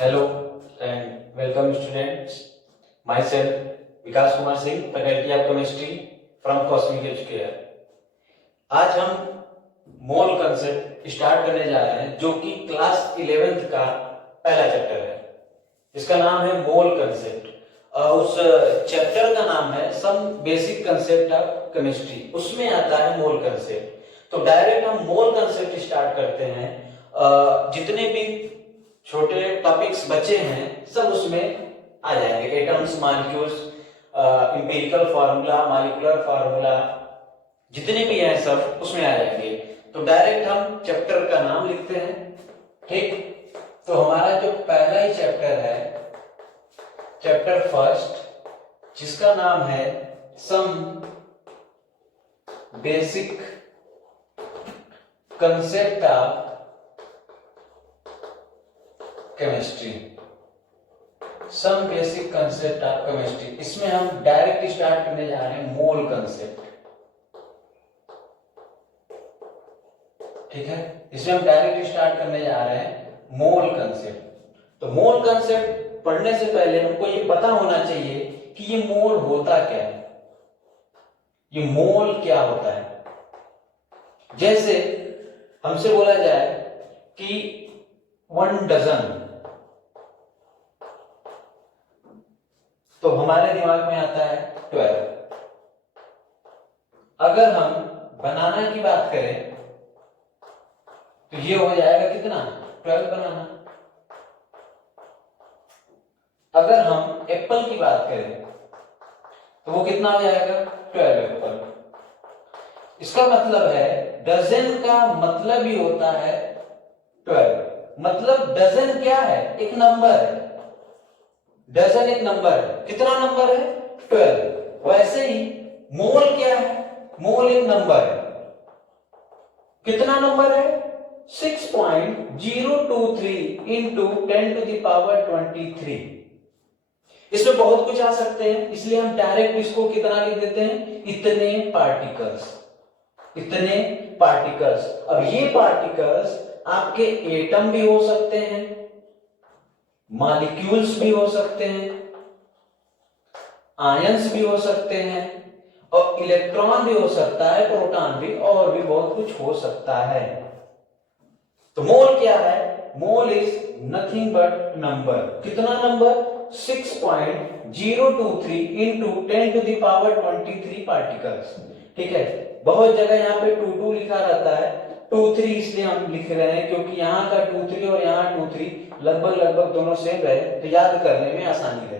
Hello and welcome students. Myself Vikas Kumar Singh, faculty of chemistry from cosmic educare. आज हम मोल concept start करने जा रहे हैं जो कि क्लास 11th का पहला चैप्टर है। इसका नाम है मोल कंसेप्ट। उस चैप्टर का नाम है some basic concept of chemistry. उसमें आता है मोल कंसेप्ट। तो डायरेक्ट हम मोल कंसेप्ट स्टार्ट करते हैं। जितने भी छोटे टॉपिक्स बचे हैं सब उसमें आ जाएंगे। Atoms, molecules, empirical formula, molecular formula, जितने भी हैं सब उसमें आ जाएंगे। तो डायरेक्ट हम चैप्टर का नाम लिखते हैं। ठीक, तो हमारा जो पहला ही चैप्टर है, चैप्टर फर्स्ट, जिसका नाम है some basic concept of chemistry. Some basic concept of chemistry. इसमें हम डायरेक्ट स्टार्ट करने जा रहे हैं मोल कंसेप्ट। ठीक है, इसमें हम डायरेक्ट स्टार्ट करने जा रहे हैं मोल कंसेप्ट। तो मोल कंसेप्ट पढ़ने से पहले हमको ये पता होना चाहिए कि ये मोल होता क्या है, ये मोल क्या होता है। जैसे हमसे बोला जाए कि 1 डजन, तो हमारे दिमाग में आता है 12। अगर हम बनाना की बात करें तो ये हो जाएगा कितना, 12 बनाना। अगर हम एप्पल की बात करें तो वो कितना हो जाएगा, 12 एप्पल। इसका मतलब है डजन का मतलब ही होता है 12। मतलब डजन क्या है, एक नंबर है। डजन एक नंबर है। कितना नंबर है, 12। वैसे ही मोल क्या है, मोल एक नंबर है। कितना नंबर है, 6.023 इंटू 10 टू द पावर 23। इसमें बहुत कुछ आ सकते हैं, इसलिए हम डायरेक्ट इसको कितना लिख देते हैं, इतने पार्टिकल्स। इतने पार्टिकल्स। अब ये पार्टिकल्स आपके एटम भी हो सकते हैं, मॉलिक्यूल्स भी हो सकते हैं, आयंस भी हो सकते हैं, और इलेक्ट्रॉन भी हो सकता है, प्रोटॉन भी, और भी बहुत कुछ हो सकता है। तो मोल क्या है, mole is nothing but number. कितना number, 6.023 into 10 to the power 23 particles. ठीक है, बहुत जगह यहाँ पे 22 लिखा रहता है, 23 इसलिए हम लिख रहे हैं क्योंकि यहाँ का 23 और यहाँ 23 लगभग दोनों सेम रहे, तो याद करने में आसानी रहे।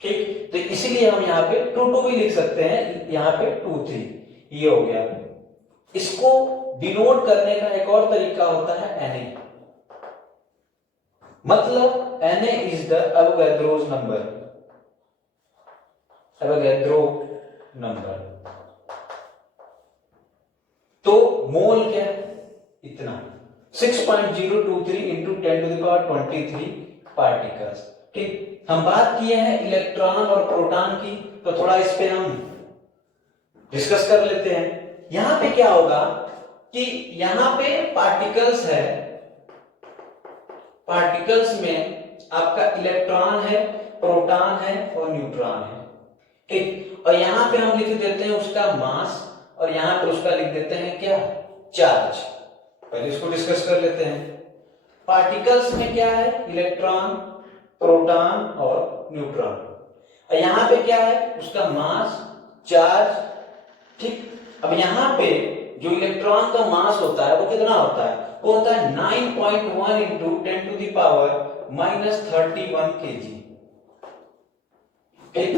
ठीक, तो इसलिए हम यहाँ पे 22 भी लिख सकते हैं, यहाँ पे 23। ये हो गया। इसको डिनोट करने का एक और तरीका होता है Na। मतलब Na is the Avogadro's number. Avogadro number. तो मोल क्या है, इतना 6.023 into 10 to the power 23 particles. ठीक, हम बात किए हैं इलेक्ट्रॉन और प्रोटॉन की, तो थोड़ा इस पे हम डिस्कस कर लेते हैं। यहां पे क्या होगा कि यहां पे पार्टिकल्स है, पार्टिकल्स में आपका इलेक्ट्रॉन है, प्रोटॉन है और न्यूट्रॉन है। ठीक, और यहां पे हम लिख देते हैं उसका मास, और यहां पर उसका लिख देते हैं क्या, चार्ज। पहले इसको डिस्कस कर लेते हैं। पार्टिकल्स में क्या है, इलेक्ट्रॉन, प्रोटॉन और न्यूट्रॉन। और यहां पे क्या है, उसका मास, चार्ज। ठीक, अब यहां पे जो इलेक्ट्रॉन का मास होता है वो कितना होता है, वो होता है 9.1 into 10 to the power -31 kg। ठीक,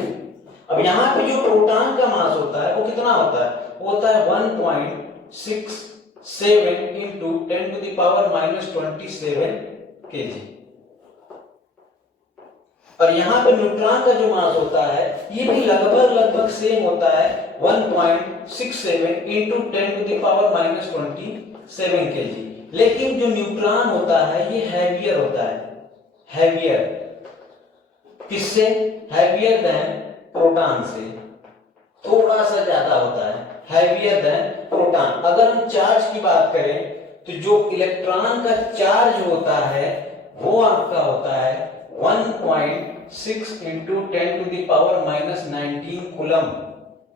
अब यहां पे जो प्रोटॉन का मास होता है वो कितना होता है, वो होता है 1.67 into 10 to the power -27 kg। और यहां पे न्यूट्रॉन का जो मास होता है ये भी लगभग सेम होता है, 1.67 into 10 to the power -27 kg। लेकिन जो न्यूट्रॉन होता है ये हैवियर होता है, हैवियर। किससे, हैवियर देन प्रोटॉन से, थोड़ा सा ज्यादा होता है, हैवियर देन प्रोटॉन। अगर हम चार्ज की बात करें तो जो इलेक्ट्रॉन का चार्ज होता है वो आपका होता है 1.6 इंटू 10⁻⁻⁹ कूलम,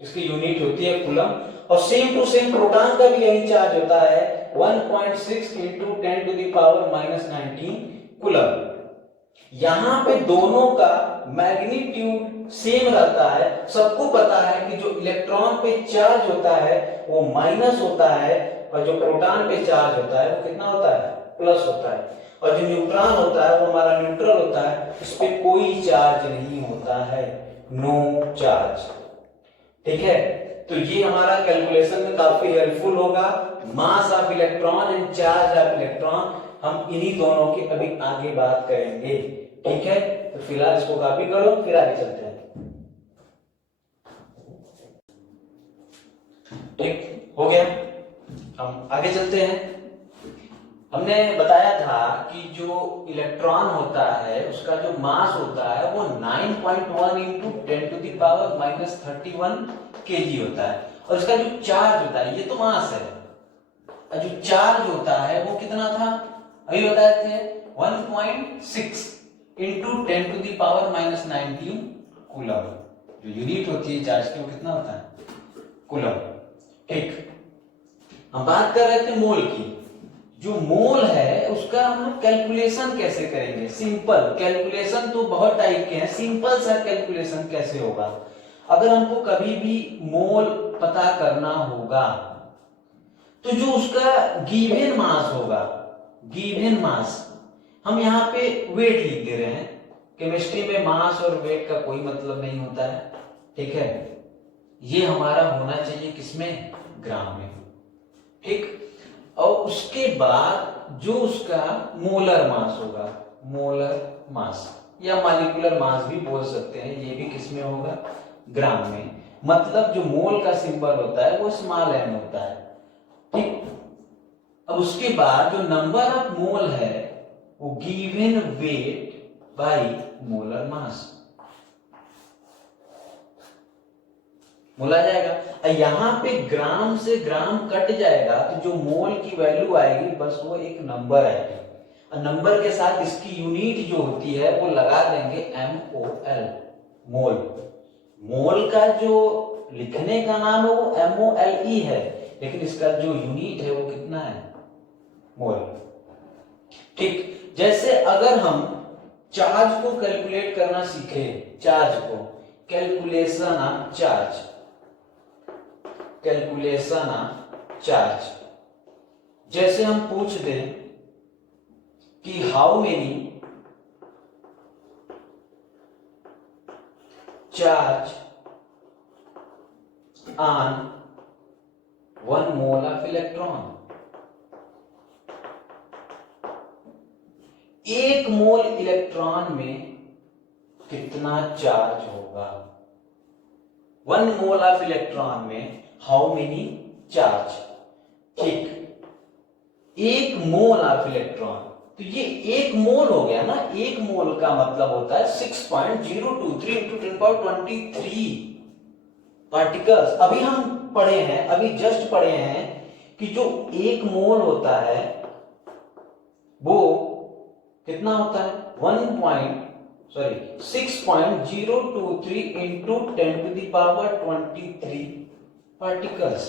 इसकी यूनिट होती है कूलम। और सेम टू सेम प्रोटॉन का भी यही चार्ज होता है 1.6 इंटू 10⁻⁻⁹ कूलम। यहां पे दोनों का मैग्नीट्यूड सेम रहता है। सबको पता है कि जो इलेक्ट्रॉन पे चार्ज होता है वो माइनस होता है, और जो प्रोटॉन पे चार्ज होता है वो कितना होता है, प्लस होता है। और जो न्यूट्रॉन होता है वो हमारा न्यूट्रल होता है, इस पे कोई चार्ज नहीं होता है, नो चार्ज। ठीक है, तो ये हमारा कैलकुलेशन में काफी हेल्पफुल होगा। Mass of electron and charge of electron, हम इन्हीं दोनों की अभी आगे बात करेंगे। ठीक है, तो फिलहाल इसको कॉपी करो, फिर आगे चलते हैं। ठीक हो गया, हम आगे चलते हैं। हमने बताया था कि जो इलेक्ट्रॉन होता है उसका जो मास होता है वो 9.1 इंटू 10⁻⁻31 kg होता है, और इसका जो चार्ज होता है, ये तो मास है, और जो चार्ज होता है वो कितना था, अभी बताए थे 1.6 इंटू 10⁻⁻⁹ कूलम। जो यूनिट होती है चार्ज की वो कितना होता है, कूलम। ठीक, हम बात कर रहे थे मोल की। जो मोल है उसका हम कैलकुलेशन कैसे करेंगे, सिंपल कैलकुलेशन तो बहुत टाइप के हैं, सिंपल सा कैलकुलेशन कैसे होगा। अगर हमको कभी भी मोल पता करना होगा तो जो उसका गिवन मास होगा, गिवन मास, हम यहाँ पे वेट लिख दे रहे हैं। केमिस्ट्री में मास और वेट का कोई मतलब नहीं होता है, ठीक है। ये हमारा होना चाहिए किसमें, ग्राम में। ठीक, और उसके बाद जो उसका मोलर मास होगा, मोलर मास या मॉलिक्यूलर मास भी बोल सकते हैं, ये भी किसमें होगा, ग्राम में। मतलब जो मोल का सिंबल होता है वो स्मॉल m होता है। ठीक, अब उसके बाद जो नंबर ऑफ मोल है वो given weight by molar mass बोला जाएगा। यहां पे ग्राम से ग्राम कट जाएगा तो जो मोल की वैल्यू आएगी बस वो एक नंबर आएगी, और नंबर के साथ इसकी यूनिट जो होती है वो लगा देंगे MOL, मोल। मोल का जो लिखने का नाम है वो MOLE है, लेकिन इसका जो यूनिट है वो कितना है, मोल। ठीक, जैसे अगर हम चार्ज को कैलकुलेट करना सीखे, चार्ज को, calculation of charge, calculation of charge, जैसे हम पूछ दें कि how many charge on 1 mole of electron, 1 mole electron में कितना चार्ज होगा, 1 मोल ऑफ इलेक्ट्रॉन में हाउ मेनी चार्ज। ठीक, 1 मोल ऑफ इलेक्ट्रॉन, तो ये 1 मोल हो गया ना, 1 मोल का मतलब होता है 6.023 इंटू 10⁻23 पार्टिकल्स। अभी हम पढ़े हैं, अभी जस्ट पढ़े हैं कि जो 1 मोल होता है वो कितना होता है, 6.023 इंटू 10⁻23 पार्टिकल्स,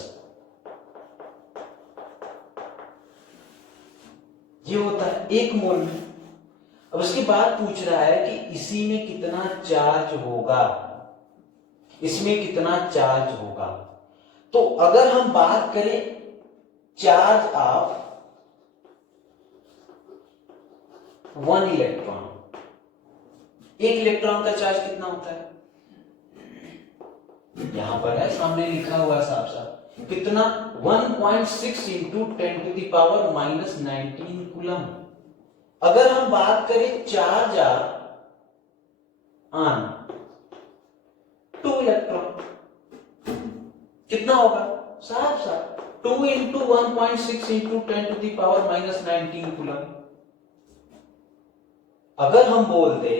ये होता है 1 मोल में। अब उसके बाद पूछ रहा है कि इसी में कितना चार्ज होगा, इसमें कितना चार्ज होगा। तो अगर हम बात करें चार्ज ऑफ 1 इलेक्ट्रॉन, 1 इलेक्ट्रॉन का चार्ज कितना होता है, यहां पर है, सामने लिखा हुआ है साफ साफ, कितना, 1.6 इंटू 10⁻⁻⁹ कूलम। अगर हम बात करें चार्ज ऑन 2 इलेक्ट्रॉन, कितना होगा, साफ साफ 2 इंटू 1.6 इंटू 10⁻⁻⁹ कूलम। अगर हम बोल दे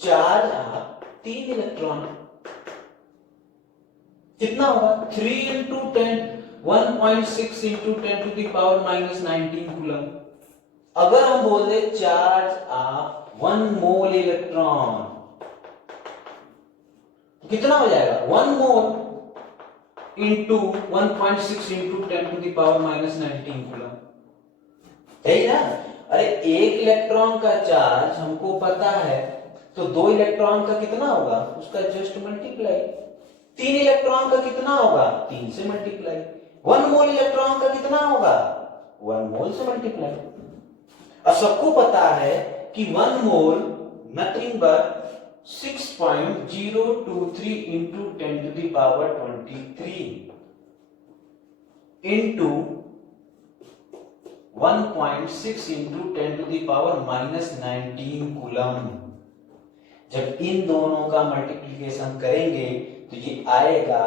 चार्ज ऑफ 3 इलेक्ट्रॉन, कितना होगा, 3 इंटू 1.6 इंटू 10⁻⁻⁹ कूलम। अगर हम बोल दे चार्ज ऑफ 1 मोल इलेक्ट्रॉन, कितना हो जाएगा 1 mole into 1.6 into 10 to the power minus 19 coulomb, है ना। अरे एक इलेक्ट्रॉन का चार्ज हमको पता है, तो 2 इलेक्ट्रॉन का कितना होगा उसका जस्ट मल्टीप्लाई, 3 इलेक्ट्रॉन का कितना होगा 3 से मल्टीप्लाई, 1 मोल इलेक्ट्रॉन का कितना होगा 1 मोल से मल्टीप्लाई। और सबको पता है कि 1 mole nothing but 6.023 into 10 to the power 23 into 1.6 into 10 to the power minus 19 coulomb. जब इन दोनों का मल्टीप्लिकेशन करेंगे तो ये आएगा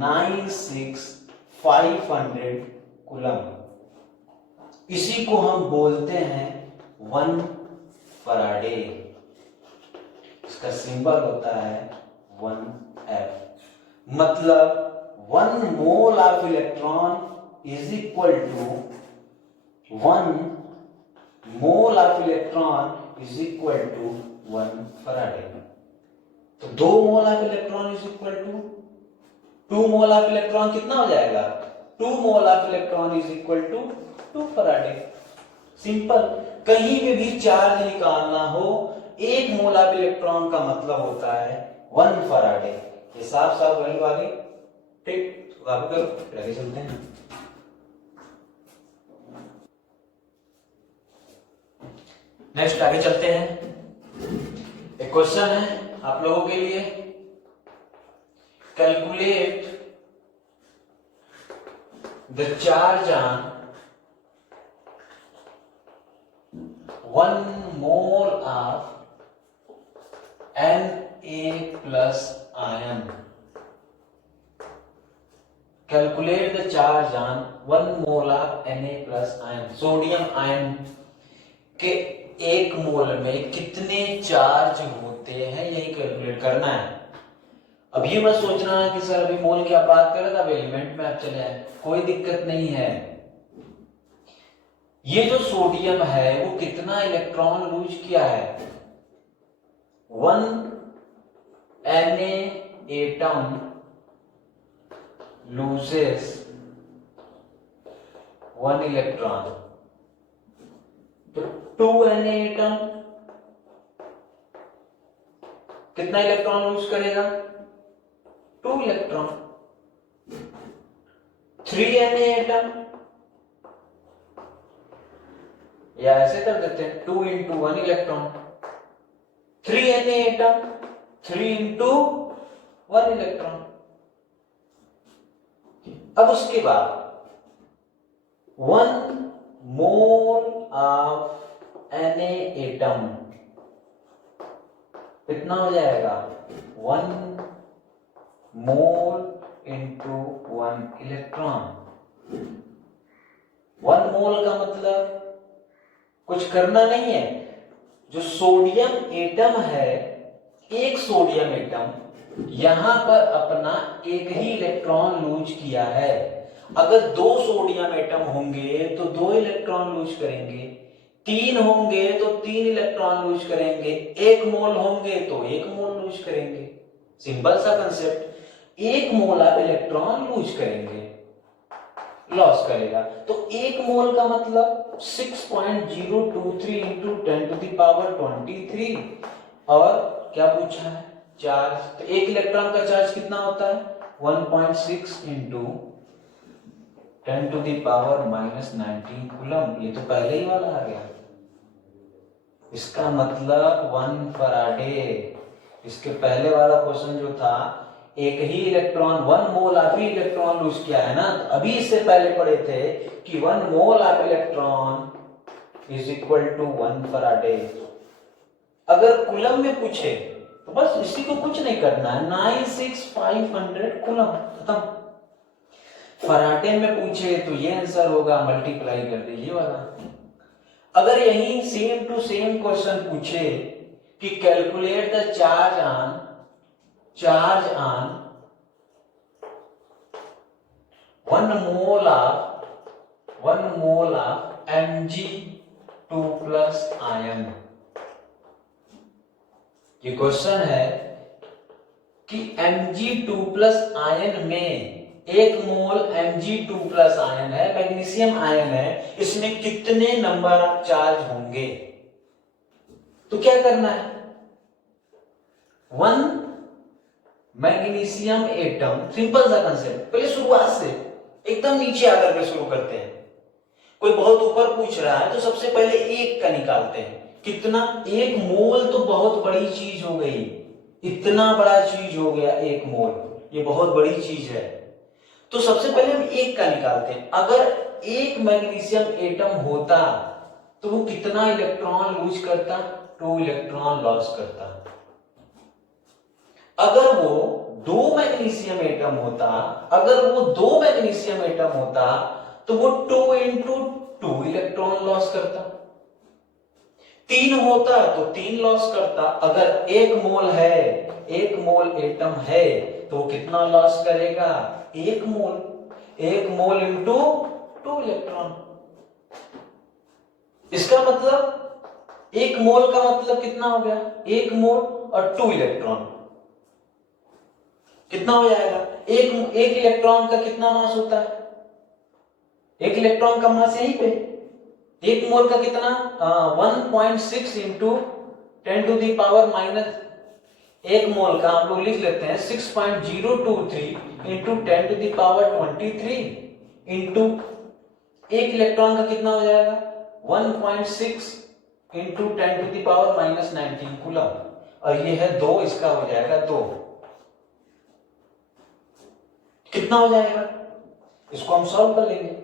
96500 कूलम। इसी को हम बोलते हैं 1 फराडे। इसका सिंबल होता है 1F, मतलब 1 mole of electron is equal to 1 mole of electron is equal to 1 faraday. तो 2 mole of electron is equal to 2 mole of electron कितना हो जाएगा 2 mole of electron is equal to 2 faraday. Simple, कहीं भी charge निकालना हो 1 mole of electron का मतलब होता है 1 फराडे। ये साफ साफ वैल्यू आ गई, ठीक। तो आप करो, फिर आगे चलते हैं। नेक्स्ट आगे चलते हैं। एक क्वेश्चन है आप लोगों के लिए, calculate the charge on 1 mole of Na+ ion. Calculate the charge on 1 mole of Na+ ion. Sodium ion के 1 मोल में कितने चार्ज होते हैं, यही कैलकुलेट करना है। अब ये मत सोचना कि सर अभी मोल क्या बात कर रहे थे, अब एलिमेंट में आप चले आए, कोई दिक्कत नहीं है। ये जो सोडियम है वो कितना इलेक्ट्रॉन लूज किया है, 1 Na atom loses 1 इलेक्ट्रॉन, तो 2 Na atom कितना इलेक्ट्रॉन लूज करेगा 2 इलेक्ट्रॉन। 3 Na atom, या ऐसे कर देते हैं 2 into 1 electron, 3 Na atom 3 into 1 electron. अब उसके बाद 1 मोल ऑफ Na atom कितना हो जाएगा 1 मोल इंटू 1 इलेक्ट्रॉन। 1 मोल का मतलब कुछ करना नहीं है, जो सोडियम एटम है, एक सोडियम एटम यहां पर अपना एक ही इलेक्ट्रॉन लूज किया है। अगर 2 सोडियम एटम होंगे तो 2 इलेक्ट्रॉन लूज करेंगे, 3 होंगे तो 3 इलेक्ट्रॉन लूज करेंगे, 1 मोल होंगे तो 1 मोल लूज करेंगे। सिंपल सा कंसेप्ट, 1 मोल आप इलेक्ट्रॉन लूज करेंगे, लॉस करेगा। तो 1 मोल का मतलब 6.023 इंटू 10 टू द पावर 23। और क्या पूछा है चार्ज, तो 1 इलेक्ट्रॉन का चार्ज कितना होता है 1.6 into 10 to the power minus 19 coulomb. ये तो पहले ही वाला आ गया, इसका मतलब 1 फराडे। इसके पहले वाला क्वेश्चन जो था एक ही इलेक्ट्रॉन 1 मोल ऑफ ही इलेक्ट्रॉन लूज किया है ना, तो अभी इससे पहले पढ़े थे कि 1 mole of electron is equal to 1 faraday. अगर कूलम में पूछे तो बस इसी को कुछ नहीं करना है, 96500 कूलम, खत्म। फराडे में पूछे तो ये आंसर होगा, मल्टीप्लाई कर दे ये वाला। अगर यही सेम टू सेम क्वेश्चन पूछे कि calculate the charge on 1 mole of Mg two plus ion. ये क्वेश्चन है कि Mg2 प्लस आयन में, एक मोल Mg2 प्लस आयन है, मैग्नीशियम आयन है, इसमें कितने नंबर ऑफ चार्ज होंगे। तो क्या करना है, वन मैग्नीशियम एटम, सिंपल सा कंसेप्ट, पहले शुरुआत से एकदम नीचे आकर के शुरू करते हैं। कोई बहुत ऊपर पूछ रहा है तो सबसे पहले एक का निकालते हैं। कितना, एक मोल तो बहुत बड़ी चीज हो गई, इतना बड़ा चीज हो गया एक मोल, ये बहुत बड़ी चीज है। तो सबसे पहले हम एक का निकालते हैं। अगर एक मैग्नीशियम एटम होता तो वो कितना इलेक्ट्रॉन लूज करता, 2 इलेक्ट्रॉन लॉस करता। अगर वो दो मैग्नीशियम एटम होता, अगर वो दो मैग्नीशियम एटम होता तो वो 2 इंटू 2 इलेक्ट्रॉन लॉस करता। 3 होता तो 3 लॉस करता। अगर एक मोल है, एक मोल एटम है तो वो कितना लॉस करेगा, एक मोल। एक मोल इंटू 2 इलेक्ट्रॉन। इसका मतलब एक मोल का मतलब कितना हो गया, एक मोल और 2 इलेक्ट्रॉन, कितना हो जाएगा। एक इलेक्ट्रॉन का कितना मास होता है, एक इलेक्ट्रॉन का मास यहीं पे, एक मोल का कितना 1.6 into 10 to the power minus, एक मोल का हम लोग लिख लेते हैं 6.023 into 10 to the power 23 into एक इलेक्ट्रॉन का कितना हो जाएगा 1.6 into 10 to the power minus 19 coulomb, और ये है 2, इसका हो जाएगा 2। कितना हो जाएगा, इसको हम सॉल्व कर लेंगे।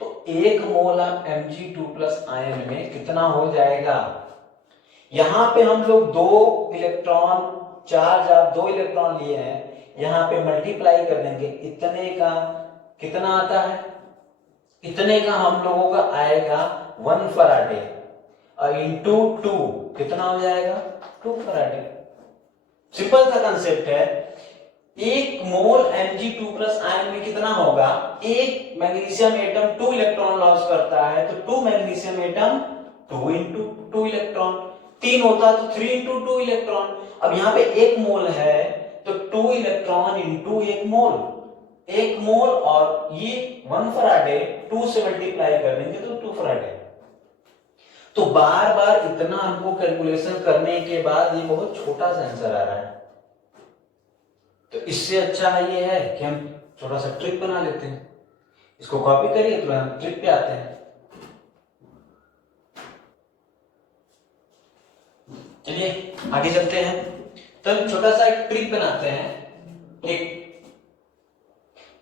तो एक mole of Mg2 plus ion में कितना हो जाएगा, यहां पे हम लोग 2 इलेक्ट्रॉन चार्ज, आप 2 इलेक्ट्रॉन लिए हैं, यहां पे मल्टीप्लाई कर देंगे, इतने का कितना आता है, इतने का हम लोगों का आएगा 1 फराडे और इंटू 2 कितना हो जाएगा 2 फराडे। सिंपल सा कंसेप्ट है। एक मोल Mg2 प्लस आयन में कितना होगा, एक मैग्नीशियम एटम 2 इलेक्ट्रॉन लॉस करता है तो 2 मैग्नीशियम एटम 2 इंटू 2 इलेक्ट्रॉन, 3 होता तो 3 इंटू 2 इलेक्ट्रॉन। अब यहाँ पे एक मोल है तो 2 इलेक्ट्रॉन इंटू एक मोल, एक मोल और ये 1 फराडे, 2 से मल्टीप्लाई कर देंगे तो 2 फराडे। तो बार बार इतना हमको कैलकुलेशन करने के बाद ये बहुत छोटा सा आंसर आ रहा है। तो इससे अच्छा ये है कि हम छोटा सा ट्रिक बना लेते हैं, इसको कॉपी करिए तो हम ट्रिक पे आते हैं। चलिए आगे चलते हैं। तो हम छोटा सा एक ट्रिक बनाते हैं। एक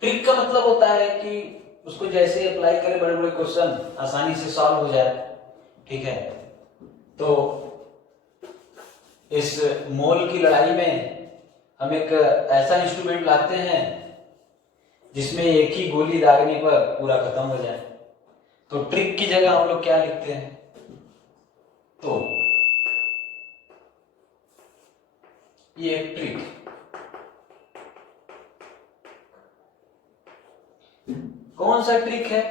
ट्रिक का मतलब होता है कि उसको जैसे अप्लाई करें बड़े बड़े क्वेश्चन आसानी से सॉल्व हो जाए, ठीक है। तो इस मोल की लड़ाई में हम एक ऐसा इंस्ट्रूमेंट लाते हैं जिसमें एक ही गोली दागने पर पूरा खत्म हो जाए। तो ट्रिक की जगह हम लोग क्या लिखते हैं, तो ये एक ट्रिक, कौन सा ट्रिक है,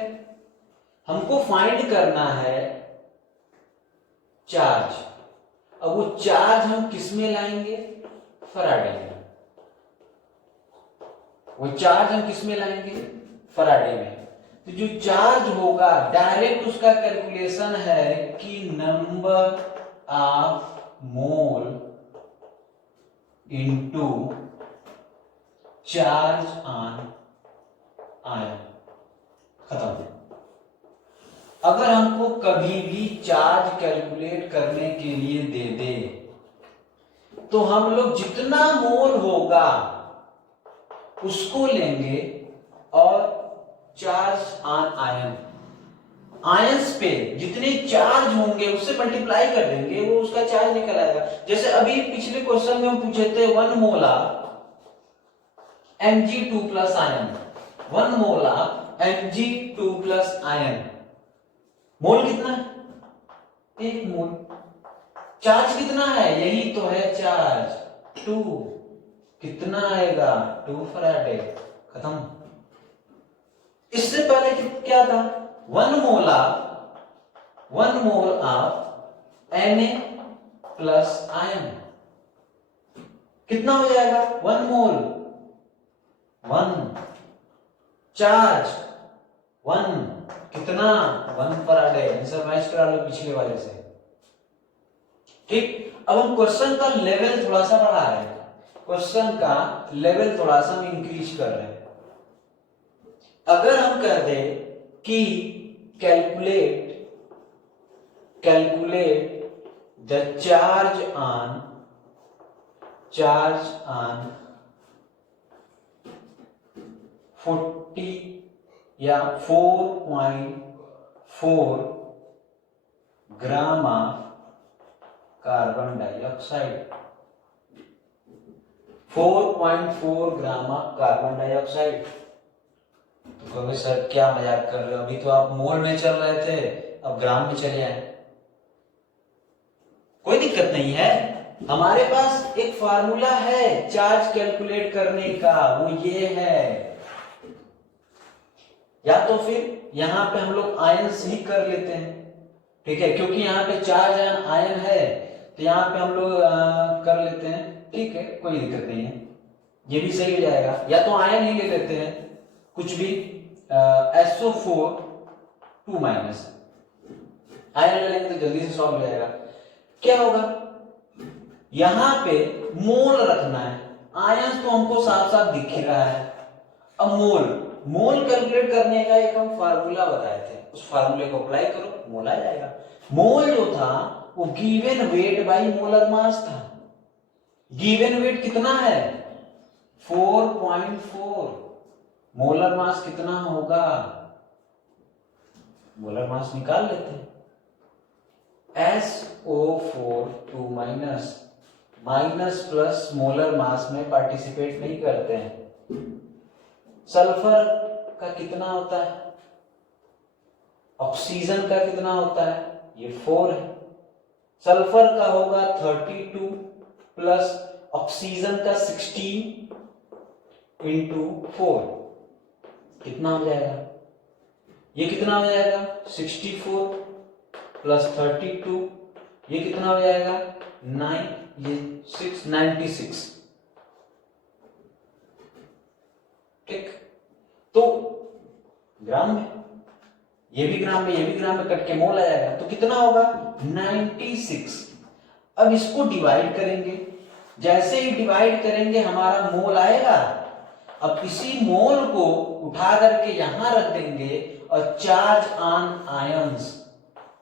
हमको फाइंड करना है चार्ज। अब वो चार्ज हम किस में लाएंगे, फराडे में। वो चार्ज हम किस में लाएंगे, फराडे में। तो जो चार्ज होगा डायरेक्ट उसका कैलकुलेशन है कि number of mole into charge on ion, खत्म। अगर हमको कभी भी चार्ज कैलकुलेट करने के लिए दे दे तो हम लोग जितना मोल होगा उसको लेंगे और चार्ज ऑन आयन, आयंस पे जितने चार्ज होंगे उससे मल्टीप्लाई कर देंगे, वो उसका चार्ज निकल आएगा। जैसे अभी पिछले क्वेश्चन में हम पूछे थे 1 मोला Mg2 प्लस आयन, 1 मोला Mg2 प्लस आयन, मोल कितना है, 1 मोल। चार्ज कितना है, यही तो है चार्ज 2, कितना आएगा 2 फराडे, खत्म। इससे पहले क्या था 1 मोला 1 mole of Na plus ion. कितना हो जाएगा? 1 मोल, 1 चार्ज 1, कितना? 1 फराडे। आंसर मैच करा लो पिछले वाले से। ठीक, अब हम क्वेश्चन का लेवल थोड़ा सा बढ़ा रहे हैं, क्वेश्चन का लेवल थोड़ा सा हम इंक्रीज कर रहे हैं। अगर हम कह दें कि कैलकुलेट द चार्ज ऑन 40 या 4.4 gram carbon dioxide, 4.4 gram carbon dioxide. तो कहोगे सर क्या मजाक कर रहे हो, अभी तो आप मोल में चल रहे थे, अब ग्राम में चले आए। कोई दिक्कत नहीं है, हमारे पास एक फार्मूला है चार्ज कैलकुलेट करने का, वो ये है। या तो फिर यहां पे हम लोग आयंस ही कर लेते हैं, ठीक है, क्योंकि यहाँ पे चार्ज आयन है, तो यहाँ पे हम लोग कर लेते हैं, ठीक है, कोई दिक्कत नहीं है, ये भी सही हो जाएगा। या तो आयन ही ले लेते हैं, कुछ भी, SO4 2 माइनस, आयन ले लेंगे तो जल्दी से सॉल्व हो जाएगा। क्या होगा? यहां पे मोल रखना है, आयन तो हमको साफ साफ दिख ही रहा है। अब मोल कैलकुलेट करने का एक हम फार्मूला बताए थे, उस फार्मूले को अप्लाई करो, मोल आ जाएगा। मोल जो था वो given weight by molar mass था। गिवन वेट कितना है? 4.4। मोलर मास कितना होगा? मोलर मास निकाल लेते हैं। SO4 2 minus plus molar mass में पार्टिसिपेट नहीं करते हैं। सल्फर का कितना होता है? ऑक्सीजन का कितना होता है? ये 4 है। सल्फर का होगा 32 प्लस ऑक्सीजन का 16 इंटू 4, कितना हो जाएगा? ये कितना हो जाएगा? 64 प्लस 32, ये कितना हो जाएगा? 9, ये 96। ठीक, तो ग्राम में, ये भी ग्राम में, ये भी ग्राम में कट के मोल आ जाएगा, तो कितना होगा? 96। अब इसको डिवाइड करेंगे, जैसे ही डिवाइड करेंगे हमारा मोल आएगा। अब इसी मोल को उठा करके यहां रख देंगे और चार्ज ऑन आयंस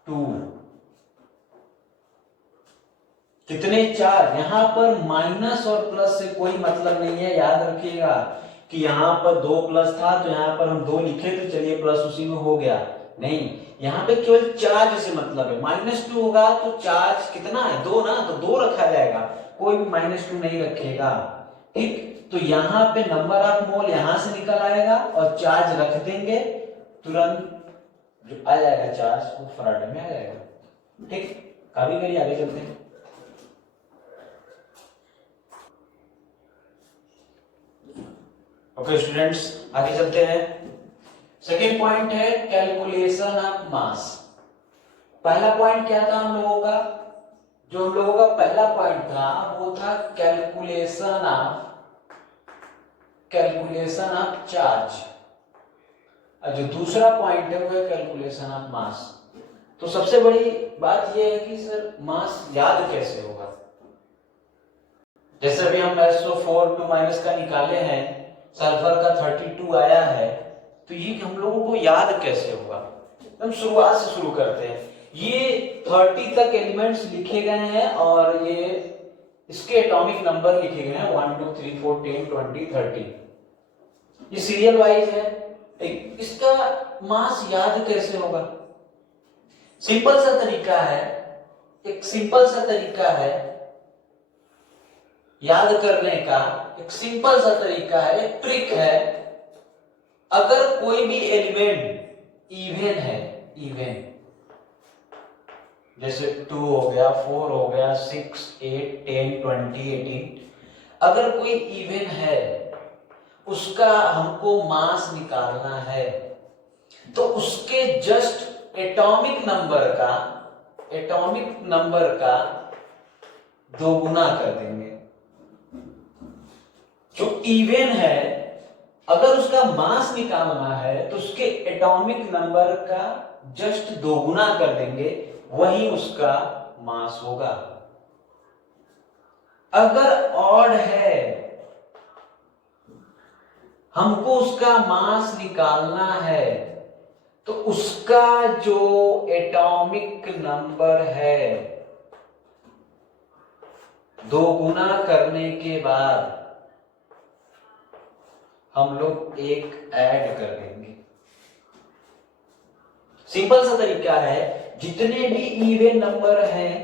2। कितने चार्ज? यहां पर माइनस और प्लस से कोई मतलब नहीं है, याद रखिएगा कि यहां पर 2 प्लस था तो यहां पर हम 2 लिखे तो चलिए प्लस उसी में हो गया, नहीं, यहां पे केवल चार्ज से मतलब है। -2 होगा तो चार्ज कितना है? 2 ना, तो 2 रखा जाएगा, कोई भी -2 नहीं रखेगा। ठीक, तो यहाँ पे नंबर ऑफ मोल यहां से निकल आएगा और चार्ज रख देंगे, तुरंत जो आ जाएगा चार्ज वो फराडे में आ जाएगा। ठीक, काफी करिए, आगे चलते हैं। ओके स्टूडेंट्स, आगे चलते हैं। सेकेंड पॉइंट है कैलकुलेशन ऑफ मास। पहला पॉइंट क्या था हम लोगों का? जो हम लोगों का पहला पॉइंट था वो था कैलकुलेशन ऑफ चार्ज, और जो दूसरा पॉइंट है वो है कैलकुलेशन ऑफ मास। तो सबसे बड़ी बात ये है कि सर मास याद कैसे होगा? जैसे अभी हम SO4 2 का निकाले हैं, सल्फर का 32 आया है, तो ये हम लोगों को याद कैसे होगा? हम शुरुआत से शुरू करते हैं। ये 30 तक एलिमेंट्स लिखे गए हैं और ये इसके एटॉमिक नंबर लिखे गए हैं 1 2 3 4 10 20 30। ये सीरियल वाइज है। इसका मास याद कैसे होगा? सिंपल सा तरीका है, एक सिंपल सा तरीका है याद करने का, एक सिंपल सा तरीका है, एक ट्रिक है। अगर कोई भी एलिमेंट इवन है, इवन जैसे 2 हो गया, 4 हो गया, 6 8 10 20 18, अगर कोई इवन है उसका हमको मास निकालना है तो उसके जस्ट एटॉमिक नंबर का दोगुना कर देंगे। जो इवन है, अगर उसका मास निकालना है तो उसके एटॉमिक नंबर का जस्ट दोगुना कर देंगे, वही उसका मास होगा। अगर ऑड है, हमको उसका मास निकालना है, तो उसका जो एटॉमिक नंबर है, दोगुना करने के बाद हम लोग एक ऐड कर देंगे। सिंपल सा तरीका है, जितने भी इवन नंबर हैं,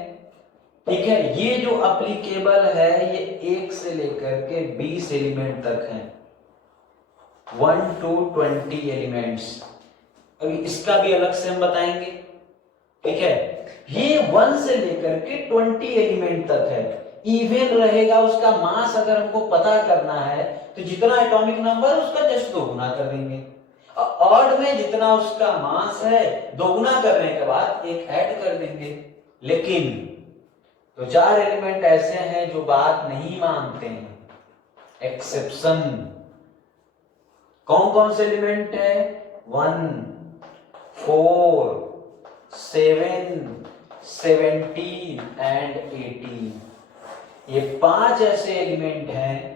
ठीक है, ये जो अप्लीकेबल है ये 1 से लेकर के 20 एलिमेंट तक हैं, 1 to 20 एलिमेंट्स। अभी इसका भी अलग से हम बताएंगे, ठीक है। ये 1 से लेकर के 20 एलिमेंट तक है, इवन रहेगा। उसका मास अगर हमको पता करना है तो जितना एटॉमिक नंबर उसका जस्ट दोगुना कर देंगे। ऑड में जितना उसका मास है, दोगुना करने के बाद एक ऐड कर देंगे। लेकिन तो 4 एलिमेंट ऐसे हैं जो बात नहीं मानते हैं, एक्सेप्शन। कौन कौन से एलिमेंट है? 1, 4, 7, 17 एंड 18। ये 5 ऐसे एलिमेंट हैं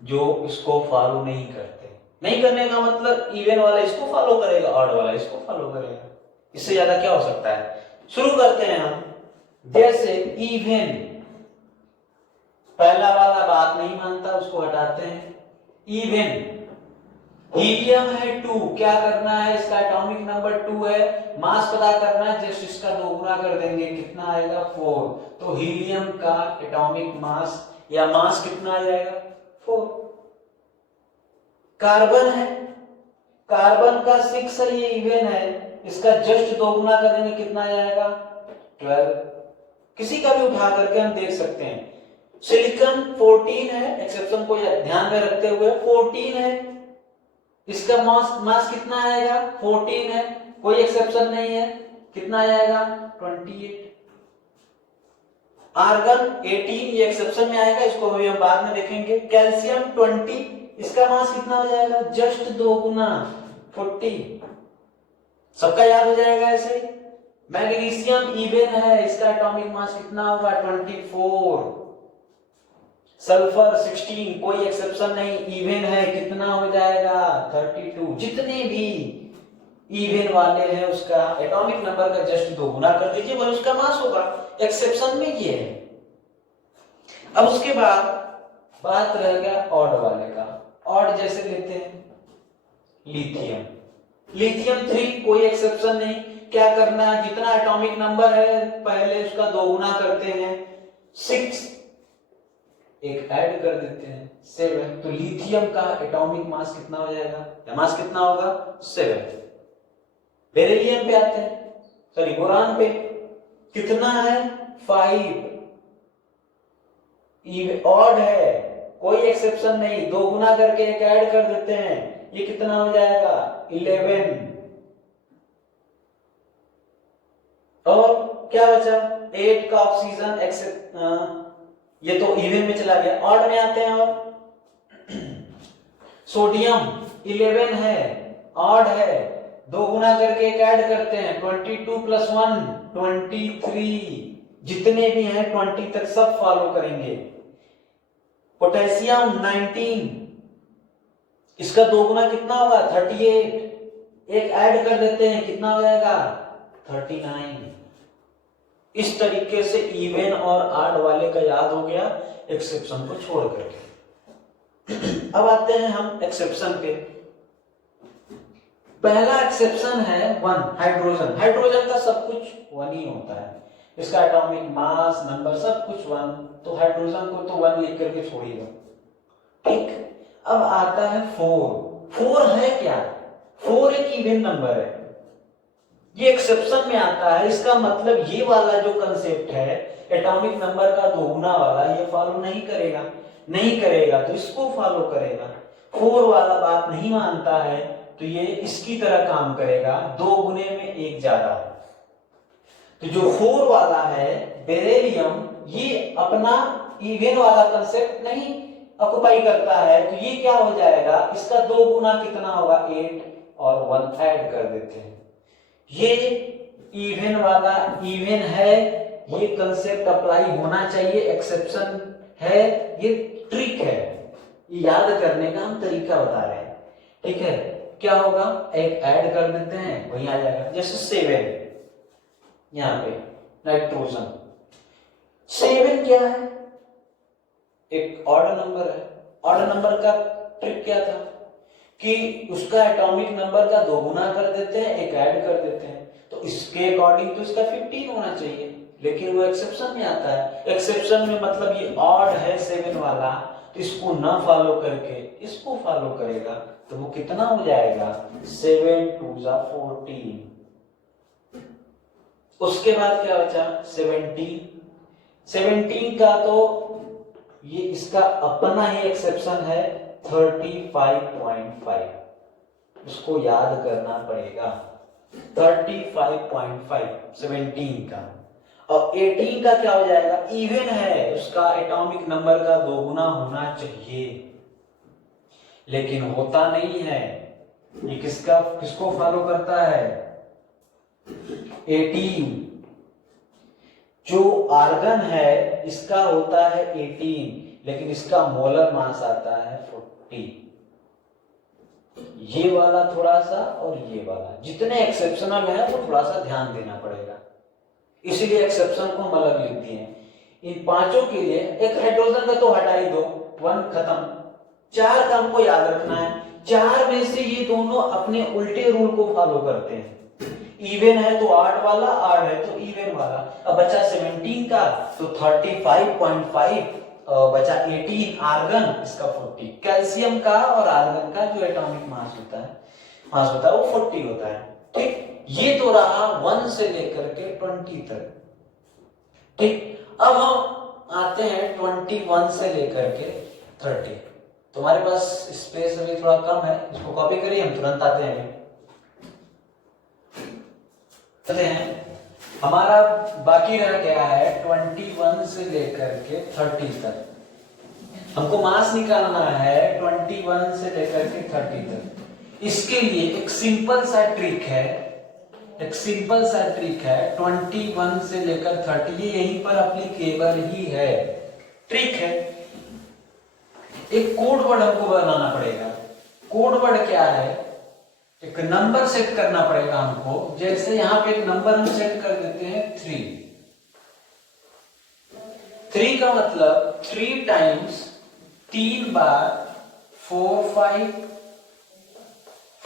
जो इसको फॉलो नहीं करते। नहीं करने का मतलब इवन वाला इसको फॉलो करेगा, ऑड वाला इसको फॉलो करेगा। इससे ज्यादा क्या हो सकता है? शुरू करते हैं हम। जैसे इवन, पहला वाला बात नहीं मानता, उसको हटाते हैं। इवन हीलियम है 2, क्या करना है? इसका एटॉमिक नंबर 2 है, मास पता करना है, जस्ट इसका दोगुना कर देंगे, कितना आएगा? 4। तो हीलियम का एटॉमिक मास या मास कितना आ जाएगा? 4। कार्बन है, कार्बन का 6 है, ये इवन है, इसका जस्ट दोगुना कर देंगे, कितना आ जाएगा? 12। किसी का भी उठा करके हम देख सकते हैं। सिलिकॉन 14 है, एक्सेप्शन को ध्यान में रखते हुए 14 है, इसका मास कितना आएगा? 14 है, कोई एक्सेप्शन नहीं है, कितना आएगा? 28। आर्गन 18, ये एक्सेप्शन में आएगा, इसको अभी हम बाद में देखेंगे। कैल्शियम 20, इसका मास कितना हो जाएगा? जस्ट दोगुना, 40। सबका याद हो जाएगा ऐसे। मैग्नीशियम इवन है, इसका एटॉमिक मास कितना होगा? 24। सल्फर 16, कोई एक्सेप्शन नहीं, इवन है, कितना हो जाएगा? 32। जितने भी इवन वाले हैं उसका एटॉमिक नंबर का जस्ट दोगुना कर दीजिए, वह उसका मास होगा। एक्सेप्शन में ये है। अब उसके बाद बात रह गया ऑड वाले का। ऑड जैसे लेते हैं लिथियम, लिथियम 3, कोई एक्सेप्शन नहीं, क्या करना है? जितना एटॉमिक नंबर है पहले उसका दोगुना करते हैं, 6, एक ऐड कर देते हैं, 7। तो लिथियम का एटॉमिक मास कितना हो जाएगा? या मास कितना होगा? 7। बेरिलियम पे आते हैं, सॉरी बोरान पे, कितना है? 5। ऑड है, कोई एक्सेप्शन नहीं, दोगुना करके एक ऐड कर देते हैं, ये कितना हो जाएगा? 11। और क्या बचा? 8 का ऑक्सीजन ये तो इवन में चला गया। ऑड में आते हैं और सोडियम 11 है, ऑड है, दोगुना करके एक ऐड करते हैं, 22 + 1 23। जितने भी हैं 20 तक सब फॉलो करेंगे। पोटेशियम 19, इसका दोगुना कितना होगा? 38, एक ऐड कर देते हैं, कितना हो जाएगा? 39। इस तरीके से इवन और ऑड वाले का याद हो गया, एक्सेप्शन को छोड़ करके। अब आते हैं हम एक्सेप्शन पे। पहला एक्सेप्शन है 1, हाइड्रोजन। हाइड्रोजन का सब कुछ 1 ही होता है, इसका एटॉमिक मास नंबर सब कुछ 1, तो हाइड्रोजन को तो 1 लिख करके छोड़िएगा, ठीक। अब आता है 4। 4 है क्या? 4 एक इवन नंबर है, ये एक्सेप्शन में आता है। इसका मतलब ये वाला जो कंसेप्ट है एटॉमिक नंबर का दोगुना वाला, ये फॉलो नहीं करेगा। नहीं करेगा तो इसको फॉलो करेगा। 4 वाला बात नहीं मानता है, तो ये इसकी तरह काम करेगा, 2 गुने में 1 ज्यादा। तो जो 4 वाला है बेरिलियम, ये अपना इवन वाला कंसेप्ट नहीं ऑक्युपाई करता है, तो ये क्या हो जाएगा, इसका 2 गुना कितना होगा, 8 और 1 ऐड कर देते हैं। ये इवन वाला इवन है, ये कंसेप्ट अप्लाई होना चाहिए, एक्सेप्शन है, ये ट्रिक है, ये याद करने का हम तरीका बता रहे हैं। ठीक है, क्या होगा, एक ऐड कर देते हैं, वही आ जाएगा। जैसे 7 यहां पे नाइट्रोजन, 7 क्या है, एक ऑड नंबर है। ऑड नंबर का ट्रिक क्या था कि उसका एटॉमिक नंबर का 2 गुना कर देते हैं, एक ऐड कर देते हैं, तो इसके अकॉर्डिंग तो इसका 15 होना चाहिए, लेकिन वो एक्सेप्शन में आता है। एक्सेप्शन में मतलब ये ऑड है 7 वाला, तो इसको ना फॉलो करके इसको फॉलो करेगा, तो वो कितना हो जाएगा, 7 2 जा 14। उसके बाद क्या बचा, 17 का तो ये इसका अपना ही एक्सेप्शन है 35.5, उसको याद करना पड़ेगा। 35.5 17 का, और 18 का क्या हो जाएगा, इवन है, उसका एटॉमिक नंबर का 2 गुना होना चाहिए, लेकिन होता नहीं है। ये किसको फॉलो करता है, 18। जो आर्गन है इसका होता है 18, लेकिन इसका मोलर मास आता है 40। ये वाला थोड़ा सा और ये वाला, जितने एक्सेप्शनल है वो थोड़ा सा ध्यान देना पड़ेगा, इसीलिए एक्सेप्शन को हम अलग लिख दिए हैं। इन पांचों के लिए एक हाइड्रोजन का तो हटा ही दो, 1 खत्म। 4 का हमको याद रखना है, 4 में से ये दोनों अपने उल्टे रूल को फॉलो करते हैं। इवन है तो 8 वाला, 8 है तो इवन वाला। अब बचा 17 का, तो 35.5 बचा 18 आर्गन, इसका 40। कैल्शियम का और आर्गन का जो एटॉमिक मास होता है वो 40 होता है। ठीक, ये तो रहा 1 से लेकर के 20 तक। ठीक, अब हम आते हैं 21 से लेकर के 30। तुम्हारे पास स्पेस अभी थोड़ा कम है, इसको कॉपी करिए, हम तुरंत आते हैं। हमारा बाकी रह गया है 21 से लेकर के 30 तक। हमको मास निकालना है 21 से लेकर के 30 तक। इसके लिए एक सिंपल सा ट्रिक है, 21 से लेकर 30, ये यहीं पर एप्लीकेबल ही है, ट्रिक है। एक कोड वर्ड हमको बनाना पड़ेगा। कोड वर्ड क्या है, एक नंबर सेट करना पड़ेगा हमको। जैसे यहां पे एक नंबर हम सेट कर देते हैं 3 का मतलब 3 टाइम्स 3 बार 4 5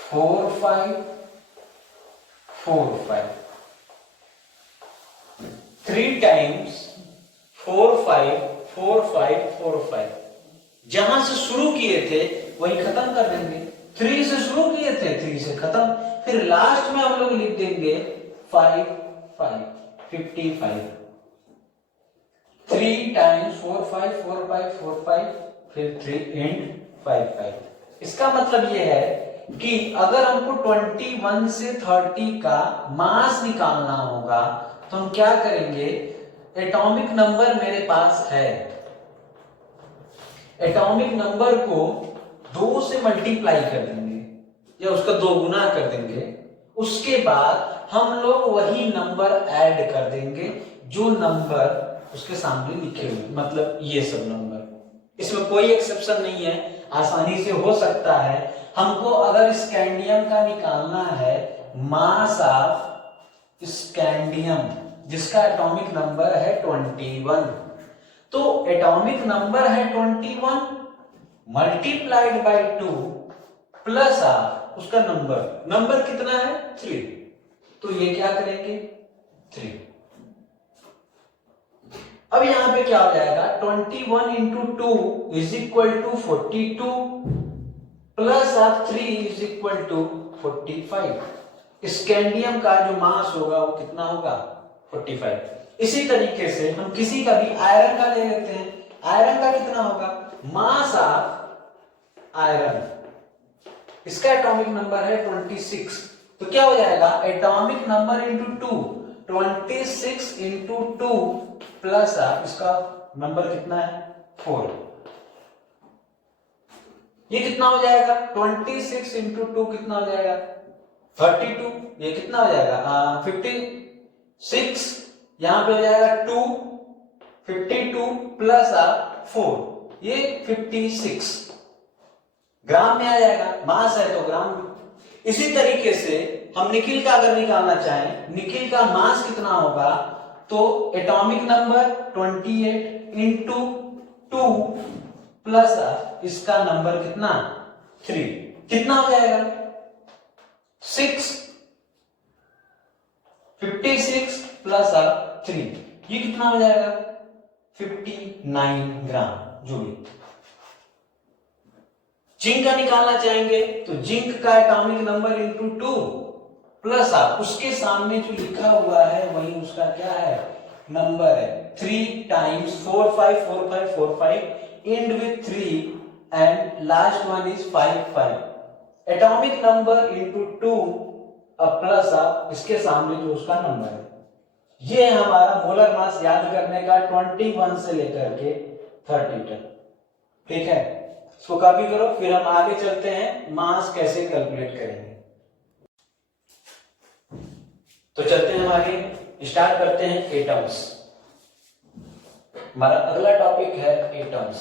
4 5 4 5, 3 टाइम्स 4 5 4 5 4 5। जहां से शुरू किए थे वही खत्म कर देंगे। 3 से शुरू किए थे, 3 से खत्म, फिर लास्ट में हम लोग लिख देंगे 5 5 55। 3 टाइम्स 4 5 4 5 4 5, फिर 3 एंड 5 5। इसका मतलब यह है कि अगर हमको 21 से 30 का मास निकालना होगा तो हम क्या करेंगे, एटॉमिक नंबर मेरे पास है, एटॉमिक नंबर को 2 से मल्टीप्लाई कर देंगे या उसका 2 गुना कर देंगे। उसके बाद हम लोग वही नंबर ऐड कर देंगे जो नंबर उसके सामने लिखे हुए, मतलब ये सब नंबर। इसमें कोई एक्सेप्शन नहीं है, आसानी से हो सकता है। हमको अगर स्कैंडियम का निकालना है, मास ऑफ स्कैंडियम जिसका एटॉमिक नंबर है 21, तो एटॉमिक नंबर है 21 मल्टीप्लाइड बाय 2 प्लस ऑफ उसका नंबर कितना है 3, तो ये क्या करेंगे 3। अब यहां पे क्या हो जाएगा, 21 into 2 is equal to 42 plus of 3 is equal to 45। Scandium का जो मास होगा वो कितना होगा 45। इसी तरीके से हम किसी का भी आयरन का ले लेते हैं। आयरन का कितना होगा, मास ऑफ आयरन इसका एटॉमिक नंबर है 26। तो क्या हो जाएगा, atomic number into 2, 26 into 2 plus इसका नंबर कितना है 4। ये कितना हो जाएगा, 26 इंटू 2 कितना हो जाएगा 32। ये कितना हो जाएगा 56, यहां पे हो जाएगा 2, 52 प्लस 4, ये 56 ग्राम में आ जाएगा, मास है तो ग्राम में। इसी तरीके से हम निकिल का अगर निकालना चाहें, निकिल का मास कितना होगा, तो एटॉमिक नंबर 28 इंटू 2 प्लस इसका नंबर कितना 3, कितना हो जाएगा 6, 56 प्लस 3, ये कितना हो जाएगा 59 ग्राम जूल। जिंक का निकालना चाहेंगे तो जिंक का एटॉमिक नंबर इंटू 2 प्लस उसके सामने जो लिखा हुआ है वही उसका क्या है नंबर है, 3 times 4 5 4 5 4 5 and with 3 and last one is 5 5। Atomic number into 2 plus इसके सामने जो उसका नंबर है, ये है हमारा मोलर मास याद करने का 21 से लेकर के 30 तक। ठीक है, इसको कॉपी करो, फिर हम आगे चलते हैं मास कैसे कैलकुलेट करेंगे। तो चलते हैं हम आगे, स्टार्ट करते हैं एटम्स। हमारा अगला टॉपिक है एटम्स।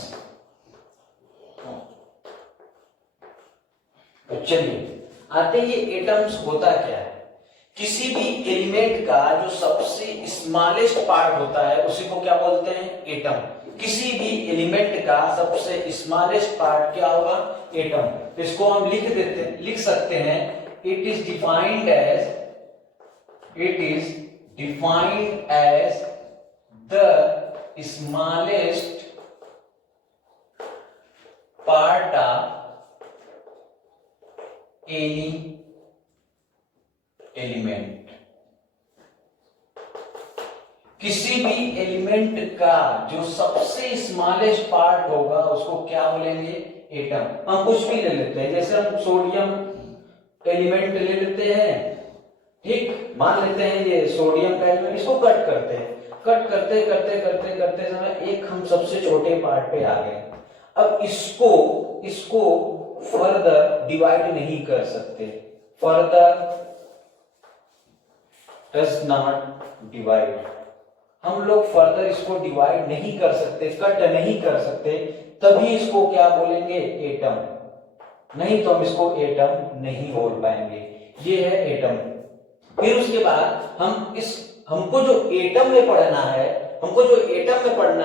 तो चलिए आते ही एटम्स होता क्या है। किसी भी एलिमेंट का जो सबसे स्मॉलेस्ट पार्ट होता है उसी को क्या बोलते हैं एटम। किसी भी एलिमेंट का सबसे स्मॉलेस्ट पार्ट क्या होगा एटम। इसको हम लिख सकते हैं it is defined as the smallest part of any element. किसी भी एलिमेंट का जो सबसे स्मॉलेस्ट पार्ट होगा उसको क्या बोलेंगे एटम। हम कुछ भी ले लेते हैं, जैसे हम सोडियम एलिमेंट ले लेते हैं, ठीक, मान लेते हैं ये सोडियम का एलिमेंट, इसको कट करते हैं, कट करते करते करते करते समय एक हम सबसे छोटे पार्ट पे आ गए। अब इसको फर्दर डिवाइड नहीं कर सकते, फर्दर डज नॉट डिवाइड। हम लोग फर्दर इसको डिवाइड नहीं कर सकते, कट नहीं कर सकते, तभी इसको क्या बोलेंगे एटम। नहीं तो हम इसको एटम नहीं बोल पाएंगे। ये है एटम। फिर उसके बाद हमको जो एटम में पढ़ना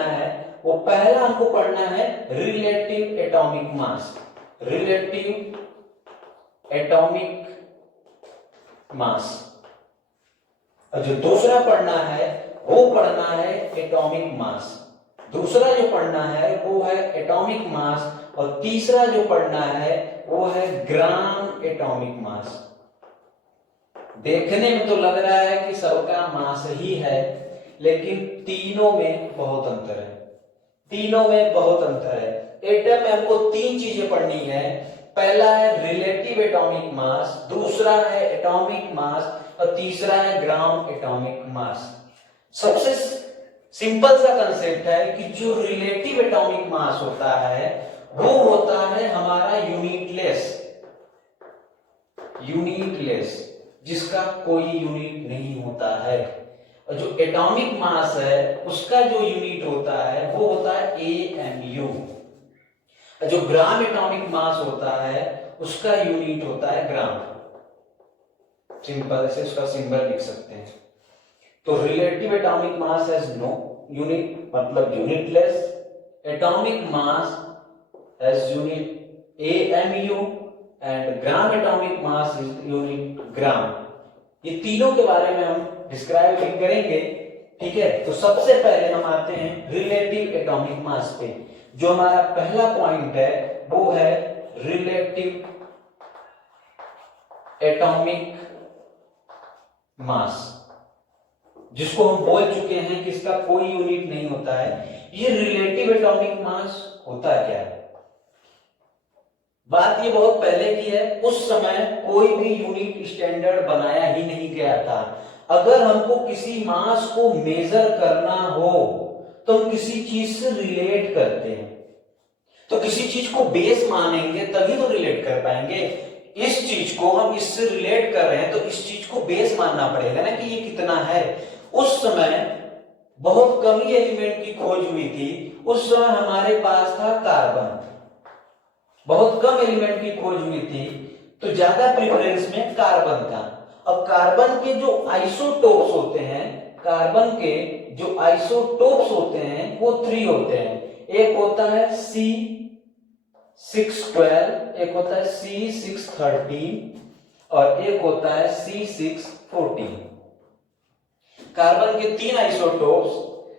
है, वो पहला हमको पढ़ना है रिलेटिव एटॉमिक मास। रिलेटिव एटॉमिक मास। और जो दूसरा पढ़ना है वो पढ़ना है एटॉमिक मास। दूसरा जो पढ़ना है वो है एटॉमिक मास, और तीसरा जो पढ़ना है वो है ग्राम एटॉमिक मास। देखने में तो लग रहा है कि सबका मास ही है, लेकिन तीनों में बहुत अंतर है। तीनों में बहुत अंतर है। एटम में हमको तीन चीजें पढ़नी है। पहला है रिलेटिव एटॉमिक मास, दूसरा है एटॉमिक मास, और तीसरा है ग्राम एटॉमिक मास। सबसे सिंपल सा कंसेप्ट है कि जो रिलेटिव एटॉमिक मास होता है वो होता है हमारा यूनिटलेस, जिसका कोई यूनिट नहीं होता है। और जो एटॉमिक मास है उसका जो यूनिट होता है वो होता है AMU। जो ग्राम एटॉमिक मास होता है उसका यूनिट होता है ग्राम। सिंपल से उसका सिंबल लिख सकते हैं। तो relative atomic mass has no unit, मतलब unitless. Atomic mass has unit AMU and gram atomic mass is unit gram. ये तीनों के बारे में हम डिस्क्राइब करेंगे। ठीक है, तो सबसे पहले हम आते हैं रिलेटिव एटॉमिक मास पे। जो हमारा पहला पॉइंट है वो है रिलेटिव एटॉमिक मास, जिसको हम बोल चुके हैं कि इसका कोई यूनिट नहीं होता है। ये रिलेटिव एटॉमिक मास होता क्या है? बात ये बहुत पहले की है, उस समय कोई भी यूनिट स्टैंडर्ड बनाया ही नहीं गया था। अगर हमको किसी मास को मेजर करना हो तो हम किसी चीज से रिलेट करते हैं, तो किसी चीज को बेस मानेंगे तभी तो रिलेट कर पाएंगे। इस चीज को हम इससे रिलेट कर रहे हैं तो इस चीज को बेस मानना पड़ेगा ना कि ये कितना है। उस समय बहुत कम ही एलिमेंट की खोज हुई थी, उस समय हमारे पास था कार्बन, बहुत कम एलिमेंट की खोज हुई थी, तो ज्यादा प्रेफरेंस में कार्बन था। अब कार्बन के जो आइसोटोप्स होते हैं, कार्बन के जो आइसोटोप्स होते हैं वो 3 होते हैं। एक होता है C612, एक होता है C613 और एक होता है C614। कार्बन के 3 आइसोटोप्स।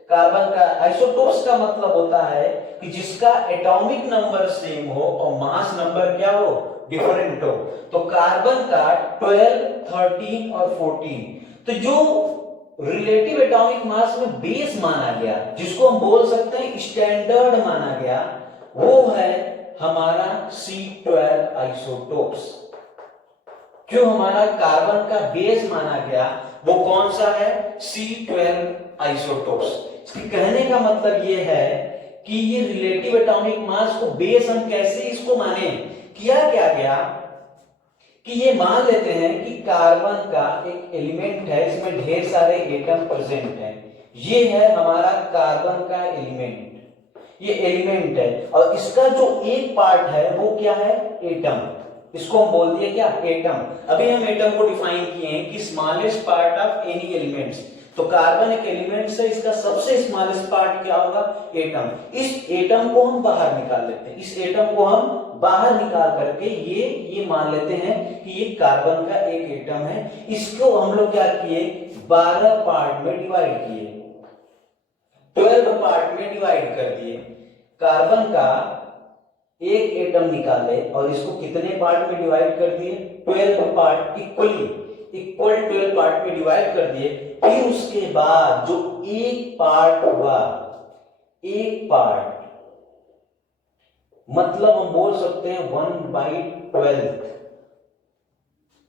कार्बन का आइसोटोप्स का मतलब होता है कि जिसका एटॉमिक नंबर सेम हो और मास नंबर क्या हो, डिफरेंट हो। तो कार्बन का 12, 13 और 14, तो जो रिलेटिव एटॉमिक मास में बेस माना गया, जिसको हम बोल सकते हैं स्टैंडर्ड माना गया, वो है हमारा C12 आइसोटोप्स। जो हमारा कार्बन का बेस माना गया वो कौन सा है, C12 आइसोटोप्स। इसके कहने का मतलब ये है कि ये रिलेटिव एटॉमिक मास को बेस हम कैसे इसको माने, किया क्या गया कि ये मान लेते हैं कि कार्बन का एक एलिमेंट है, इसमें ढेर सारे एटम प्रेजेंट हैं। ये है हमारा कार्बन का एलिमेंट, ये एलिमेंट है और इसका जो एक पार्ट है वो क्या है, एटम। इसको हम बोल दिए क्या, एटम। अभी हम एटम को डिफाइन किए हैं कि smallest part of any elements. तो कार्बन एक एलिमेंट है, इसका सबसे स्मॉलेस्ट पार्ट क्या होगा, एटम। इस एटम को हम बाहर निकाल लेते हैं, इस एटम को हम बाहर निकाल करके ये मान लेते हैं कि ये कार्बन का एक एटम है। इसको हम लोग क्या किए, 12 पार्ट में डिवाइड किए, 12 पार्ट में डिवाइड कर दिए। कार्बन का एक एटम निकाले और इसको कितने पार्ट में डिवाइड कर दिए, 12 पार्ट, इक्वल 12 पार्ट में डिवाइड कर दिए। फिर उसके बाद जो एक पार्ट हुआ, एक पार्ट मतलब हम बोल सकते हैं 1/12,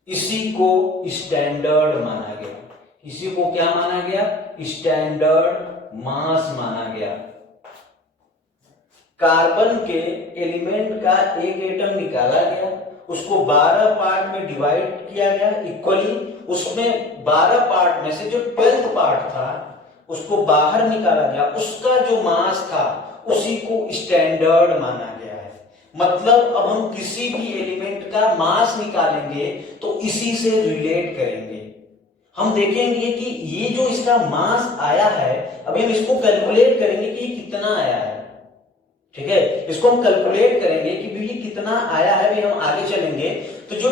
इसी को स्टैंडर्ड माना गया। इसी को क्या माना गया, स्टैंडर्ड मास माना गया। कार्बन के एलिमेंट का एक एटम निकाला गया, उसको 12 पार्ट में डिवाइड किया गया इक्वली। उसमें 12 पार्ट में से जो 12th पार्ट था उसको बाहर निकाला गया, उसका जो मास था उसी को स्टैंडर्ड माना गया है। मतलब अब हम किसी भी एलिमेंट का मास निकालेंगे तो इसी से रिलेट करेंगे। हम देखेंगे कि ये जो इसका मास आया है, अभी हम इसको कैलकुलेट करेंगे कि ये कितना आया है, ठीक है। इसको हम कैलकुलेट करेंगे कि भी ये कितना आया है, भी हम आगे चलेंगे। तो जो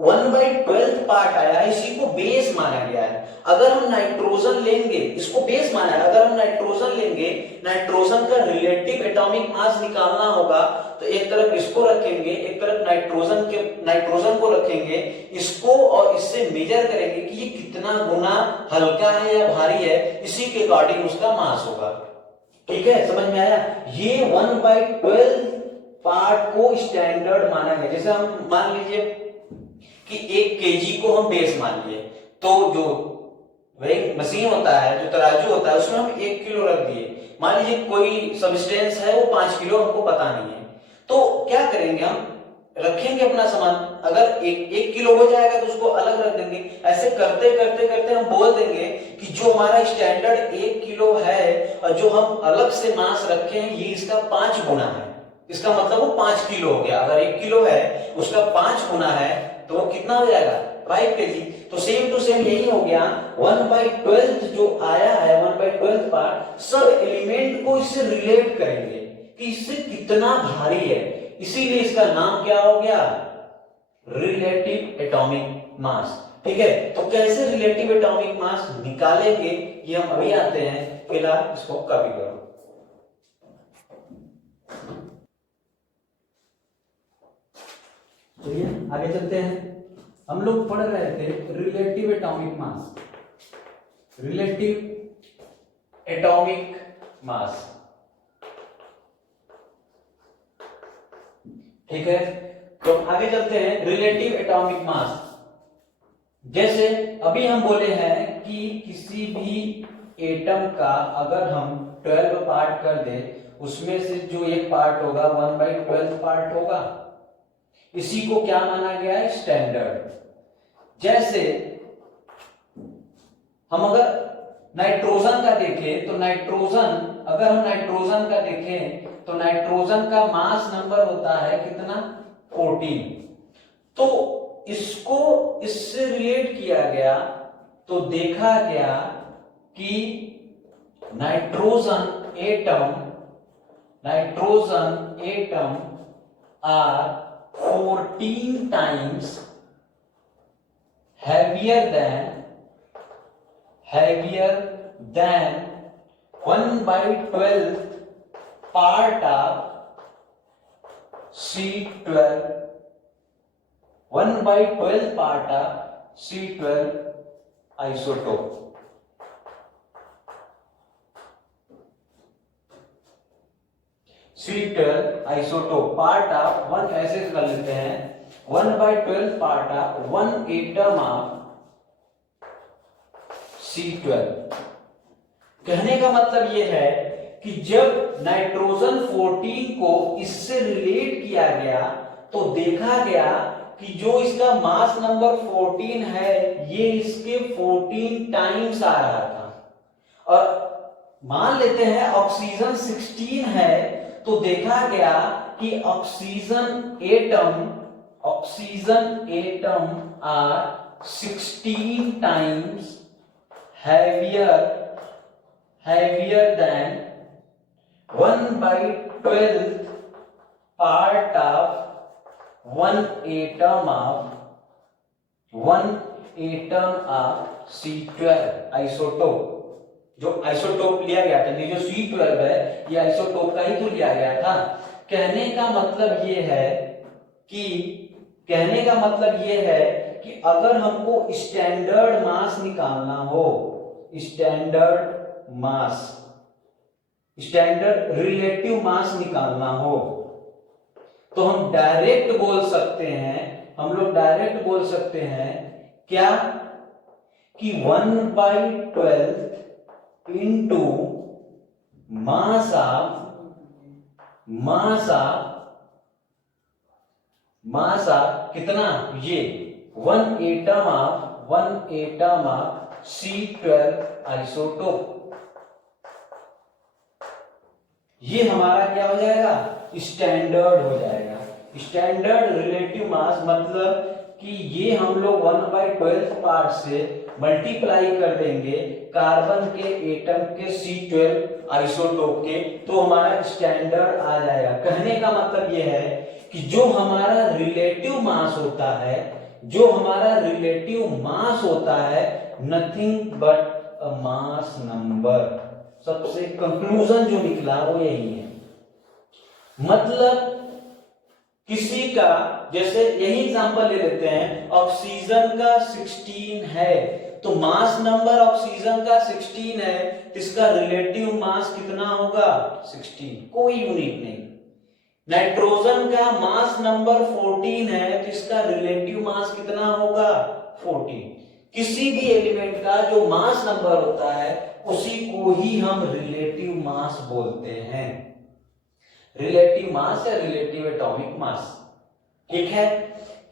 1/12 पार्ट आया है इसी को बेस माना गया है। अगर हम नाइट्रोजन लेंगे, इसको बेस माना है, अगर हम नाइट्रोजन लेंगे, नाइट्रोजन का रिलेटिव एटॉमिक मास निकालना होगा तो एक तरफ इसको रखेंगे, एक तरफ नाइट्रोजन को रखेंगे, इसको और इससे मेजर करेंगे कि ये कितना गुना हल्का है या भारी है, इसी के अकॉर्डिंग उसका मास होगा। ठीक है, समझ में आया। ये 1/12 पार्ट को स्टैंडर्ड माना गया। जैसे हम मान लीजिए कि 1 केजी को हम बेस मान लिए, तो जो वही मशीन होता है, जो तराजू होता है, उसमें हम 1 किलो रख दिए। मान लीजिए कोई सब्सटेंस है वो 5 किलो, हमको पता नहीं है, तो क्या करेंगे, हम रखेंगे अपना सामान, अगर 1 किलो हो जाएगा तो उसको अलग रख देंगे। ऐसे करते करते करते हम बोल देंगे कि जो हमारा स्टैंडर्ड 1 किलो है और जो हम अलग से मास रखे हैं ये इसका 5 गुना है। इसका मतलब वो 5 किलो हो गया। अगर 1 किलो है उसका 5 गुना है तो वो कितना हो जाएगा, 5 केजी। तो सेम टू सेम यही हो गया, 1/12 जो आया है, 1/12 पार्ट, सब एलिमेंट को इससे रिलेट करेंगे कि इससे कितना भारी है, इसीलिए इसका नाम क्या हो गया, रिलेटिव एटॉमिक मास। ठीक है, तो कैसे रिलेटिव एटॉमिक मास निकालेंगे ये हम अभी आते हैं, फिलहाल इसको कॉपी करो। चलिए आगे चलते हैं। हम लोग पढ़ रहे थे रिलेटिव एटॉमिक मास, रिलेटिव एटॉमिक मास। ठीक है, तो आगे चलते हैं रिलेटिव एटॉमिक मास। जैसे अभी हम बोले हैं कि किसी भी एटम का अगर हम 12 पार्ट कर दे, उसमें से जो एक पार्ट होगा 1/12 पार्ट होगा। इसी को क्या माना गया है? स्टैंडर्ड। जैसे हम अगर नाइट्रोजन का देखें तो नाइट्रोजन, अगर हम नाइट्रोजन का देखें तो नाइट्रोजन का मास नंबर होता है कितना? 14। तो इसको इससे रिलेट किया गया तो देखा गया कि nitrogen atom are 14 times heavier than 1/12 part of C12, 1/12 part of C12 isotope। C12 isotope part of one, ऐसे कर लेते हैं 1/12 part of 1 atom of C12। कहने का मतलब यह है कि जब नाइट्रोजन 14 को इससे रिलेट किया गया तो देखा गया कि जो इसका मास नंबर 14 है ये इसके 14 टाइम्स आ रहा था। और मान लेते हैं ऑक्सीजन 16 है तो देखा गया कि oxygen atom are 16 times heavier than 1/12 part of 1 atom of C12 isotope. जो आइसोटोप लिया गया था, ये जो C12 है ये आइसोटोप का ही तो लिया गया था। कहने का मतलब ये है कि अगर हमको स्टैंडर्ड मास निकालना हो, स्टैंडर्ड रिलेटिव मास निकालना हो तो हम लोग डायरेक्ट बोल सकते हैं क्या कि 1/12 इंटू मास ऑफ कितना? ये 1 एटम ऑफ C12 आइसोटोप। ये हमारा क्या हो जाएगा? स्टैंडर्ड हो जाएगा। स्टैंडर्ड रिलेटिव मास मतलब कि ये हम लोग 1/12 पार्ट से मल्टीप्लाई कर देंगे कार्बन के एटम के C12 आइसोटोप के, तो हमारा स्टैंडर्ड आ जाएगा। कहने का मतलब ये है कि जो हमारा रिलेटिव मास होता है nothing but a mass number. सबसे कंक्लूजन जो निकला वो यही है। मतलब किसी का, जैसे यही एग्जांपल ले लेते हैं, ऑक्सीजन का 16 है तो मास नंबर ऑक्सीजन का 16 है तो इसका रिलेटिव मास कितना होगा? 16, कोई यूनिट नहीं। नाइट्रोजन का मास नंबर 14 है तो इसका रिलेटिव मास कितना होगा? 14। किसी भी एलिमेंट का जो मास नंबर होता है उसी को ही हम रिलेटिव मास बोलते हैं। रिलेटिव मास या रिलेटिव एटॉमिक मास, ठीक है।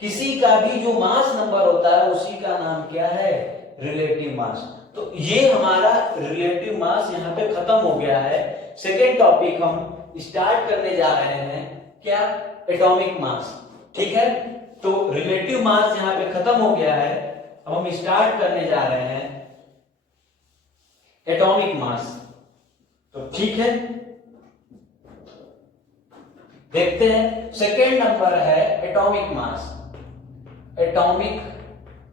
किसी का भी जो मास नंबर होता है उसी का नाम क्या है? Relative mass. तो ये हमारा रिलेटिव मास यहाँ पे खत्म हो गया है। सेकेंड टॉपिक हम स्टार्ट करने जा रहे हैं, क्या? एटॉमिक मास, ठीक है। तो रिलेटिव मास यहाँ पे खत्म हो गया है, अब हम स्टार्ट करने जा रहे हैं एटॉमिक मास। तो ठीक है, देखते हैं। सेकेंड नंबर है एटॉमिक मास। एटॉमिक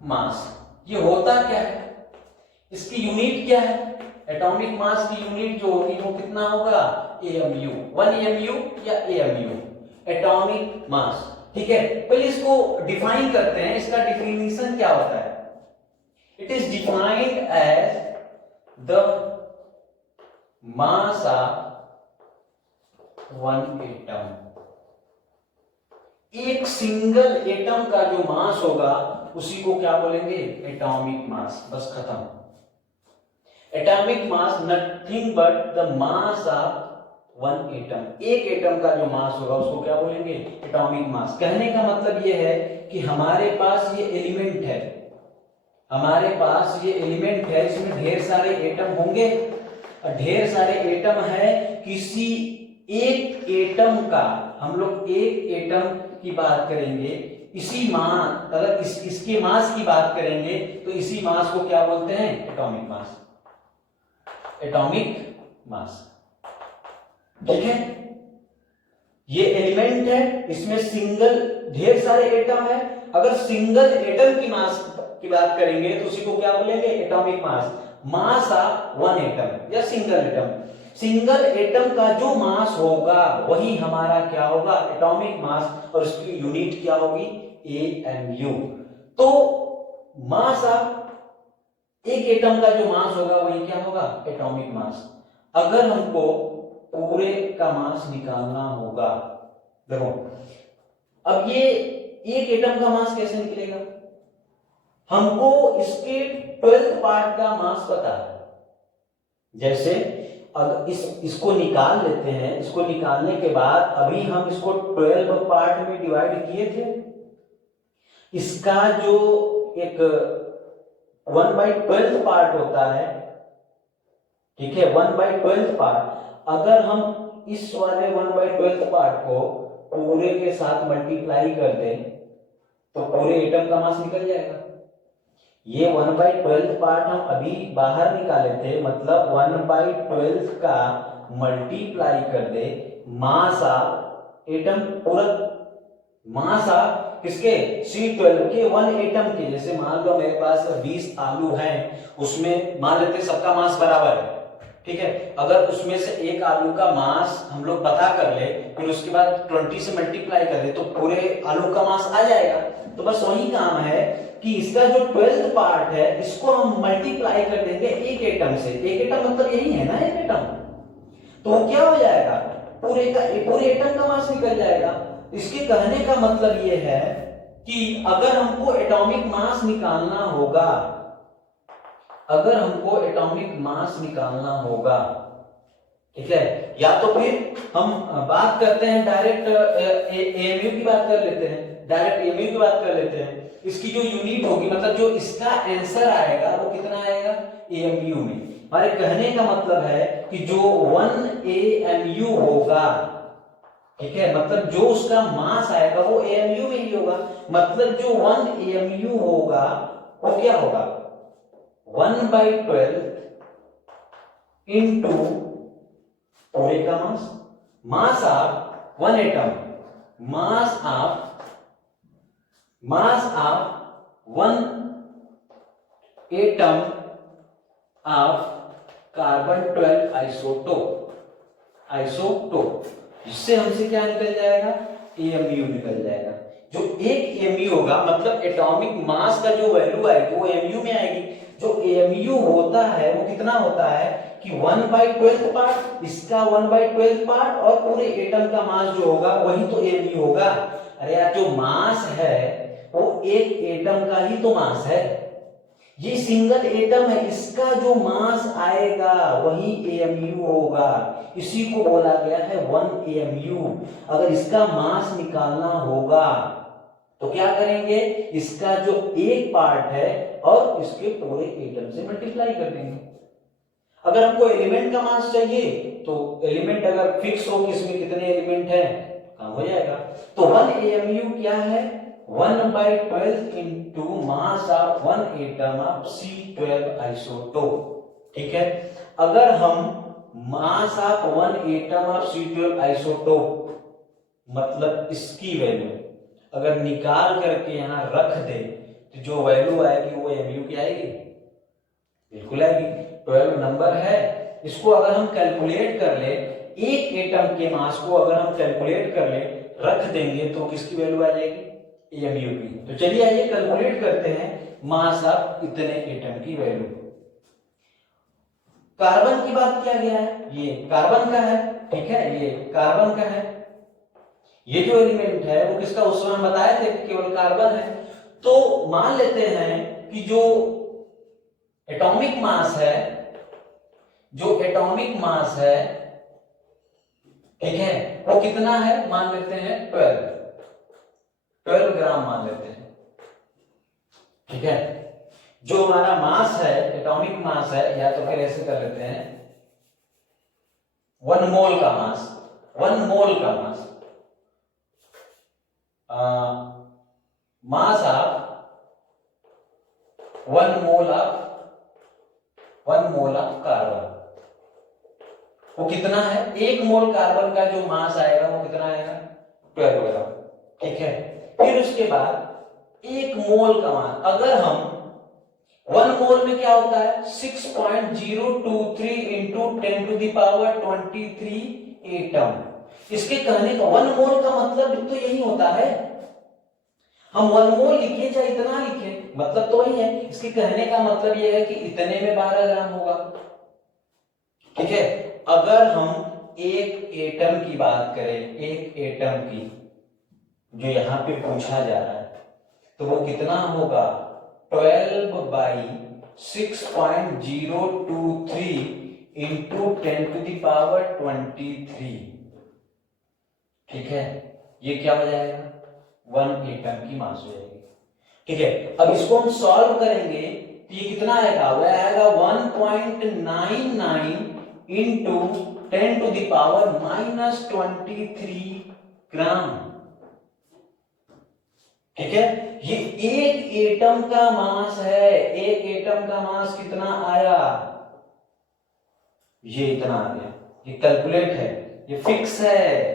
मास ये होता क्या है? इसकी यूनिट क्या है? एटॉमिक मास की यूनिट जो होगी वो कितना होगा? AMU, 1 AMU या AMU, एटॉमिक मास, ठीक है। पहले इसको डिफाइन करते हैं, इसका डिफिनेशन क्या होता है? It is defined as the mass of 1 atom. एक सिंगल एटम का जो मास होगा उसी को क्या बोलेंगे? Atomic mass. बस खत्म। Atomic mass nothing but the mass of one atom. एक एटम का जो मास होगा उसको क्या बोलेंगे? Atomic mass. कहने का मतलब यह है कि हमारे पास ये एलिमेंट है, हमारे पास ये एलिमेंट है, इसमें ढेर सारे एटम होंगे और ढेर सारे एटम है। किसी एक एटम का, हम लोग एक एटम की बात करेंगे, इसी मास, अगर इसके मास की बात करेंगे तो इसी मास को क्या बोलते हैं? Atomic mass. एटॉमिक मास, ठीक है। ये एलिमेंट है, इसमें सिंगल ढेर सारे एटम है। अगर सिंगल एटम की मास की बात करेंगे तो उसी को क्या बोलेंगे? Atomic mass. Mass of one atom या सिंगल एटम। सिंगल एटम का जो मास होगा वही हमारा क्या होगा? Atomic mass. और इसकी यूनिट क्या होगी? AMU। तो मास ऑफ एक एटम का जो मास होगा वही क्या होगा? Atomic mass. अगर हमको पूरे का मास निकालना होगा, देखो अब ये एक एटम का मास कैसे निकलेगा? हमको इसके 12th पार्ट का मास पता है। जैसे अब इसको निकाल लेते हैं, इसको निकालने के बाद अभी हम इसको 12 पार्ट में डिवाइड किए थे। इसका जो एक 1/12 पार्ट होता है, ठीक है, 1/12 पार्ट, अगर हम इस वाले 1/12 पार्ट को पूरे के साथ मल्टीप्लाई कर दें तो पूरे एटम का मास निकल जाएगा। ये 1/12 पार्ट हम अभी बाहर निकाले थे, मतलब 1/12 का मल्टीप्लाई कर दे, मास ऑफ एटम, पूरा मास ऑफ किसके? C12 के 1 एटम के। जैसे मान लो मेरे पास 20 आलू हैं, उसमें मान लेते सबका मास बराबर है, ठीक है। अगर उसमें से एक आलू का मास हम लोग पता कर ले, फिर उसके बाद 20 से मल्टीप्लाई कर दे तो पूरे आलू का मास आ जाएगा। तो बस वही काम है कि इसका जो 12th पार्ट है इसको हम मल्टीप्लाई कर देंगे एक एटम से। एक एटम मतलब यही है ना, एक एटम। तो क्या हो जाएगा? पूरे एटम का मास निकल जाएगा। इसके कहने का मतलब यह है कि अगर हमको एटॉमिक मास निकालना होगा, अगर हमको एटॉमिक मास निकालना होगा, ठीक है, या तो फिर हम बात करते हैं डायरेक्ट AMU की बात कर लेते हैं, डायरेक्ट AMU की बात कर लेते हैं। इसकी जो यूनिट होगी, मतलब जो इसका आंसर आएगा वो कितना आएगा? AMU में। हमारे कहने का मतलब है कि जो 1 AMU होगा, ठीक है, मतलब जो उसका मास आएगा वो AMU में ही होगा। मतलब जो 1 AMU होगा वो क्या होगा? 1/12 इंटू पूरे का mass, mass of 1 atom, mass of 1 atom of carbon 12 isotope. इससे हमसे क्या निकल जाएगा? AMU निकल जाएगा। जो एक AMU होगा, मतलब एटॉमिक मास का जो वैल्यू आएगी वो AMU में आएगी। जो AMU होता है वो कितना होता है कि 1/12 पार्ट, इसका 1/12 पार्ट, और पूरे एटम का मास जो होगा वही तो AMU होगा। अरे यार, जो मास है वो एक एटम का ही तो मास है। ये सिंगल एटम है, इसका जो मास आएगा वही AMU होगा। इसी को बोला गया है 1 AMU। अगर इसका मास निकालना होगा तो क्या करेंगे? इसका जो एक पार्ट है और इसके पूरे एटम से मल्टीप्लाई कर देंगे। अगर हमको एलिमेंट का मास चाहिए तो एलिमेंट अगर फिक्स हो कि इसमें कितने एलिमेंट हैं, काम हो जाएगा। तो 1 AMU क्या है? 1/12 into mass of 1 atom of C12 isotope, ठीक है। अगर हम मास of 1 atom of C12 isotope, मतलब इसकी वैल्यू अगर निकाल करके यहां रख दे तो जो वैल्यू आएगी वो AMU की आएगी, बिल्कुल आएगी। 12 नंबर है। इसको अगर हम कैलकुलेट कर ले, एक एटम के मास को अगर हम कैलकुलेट कर ले, रख देंगे तो किसकी वैल्यू आ जाएगी? AMU की। तो चलिए आइए कैलकुलेट करते हैं मास ऑफ इतने एटम की वैल्यू। कार्बन की बात किया गया है, ये कार्बन का है, ठीक है, ये कार्बन का है। ये जो एलिमेंट है वो किसका, उस समय हम बताए थे कि केवल कार्बन है। तो मान लेते हैं कि जो एटॉमिक मास है, जो एटॉमिक मास है, ठीक है, वो कितना है, मान लेते हैं 12 ग्राम मान लेते हैं, ठीक है। जो हमारा मास है, एटॉमिक मास है, या तो फिर ऐसे कर लेते हैं 1 मोल का मास, 1 मोल का mass, mass of 1 mole of carbon, वो कितना है, 1 मोल कार्बन का जो मास आएगा वो कितना आएगा, 12 ग्राम, ठीक है। फिर उसके बाद 1 मोल का मास, अगर हम 1 मोल में क्या होता है, 6.023 into 10 to the power 23 atom. इसके कहने का 1 मोल का मतलब तो यही होता है, हम 1 मोल लिखे चाहे इतना लिखे, मतलब तो वही है। इसके कहने का मतलब यह है कि इतने में 12 ग्राम होगा, ठीक है। अगर हम एक एटम की बात करें, एक एटम की जो यहां पे पूछा जा रहा है, तो वो कितना होगा, 12 by 6.023 into 10 to the power 23, ठीक है। ये क्या हो जाएगा, 1 एटम की मास हो जाएगी, ठीक है। अब इसको हम सॉल्व करेंगे तो ये कितना आएगा, वह आएगा 1.99 into 10 to the power -23 gram, ठीक है। ये एक एटम का मास है, एक एटम का मास कितना आया, ये इतना आ गया, ये कैलकुलेट है, ये फिक्स है।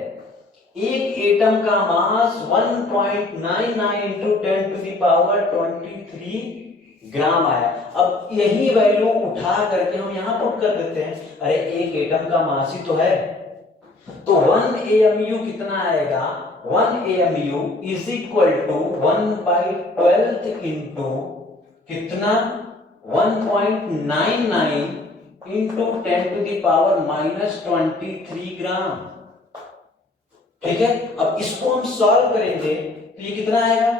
एक एटम का मास 1.99 इंटू 10 टू द पावर 23 ग्राम आया। अब यही वैल्यू उठा करके हम यहां पुट कर देते हैं, अरे एक एटम का मास ही तो है, तो 1 AMU कितना आएगा, 1 AMU is equal to 1/12 into कितना, 1.99 into 10 to the power -23 gram, ठीक है। अब इसको हम सॉल्व करेंगे तो ये कितना आएगा,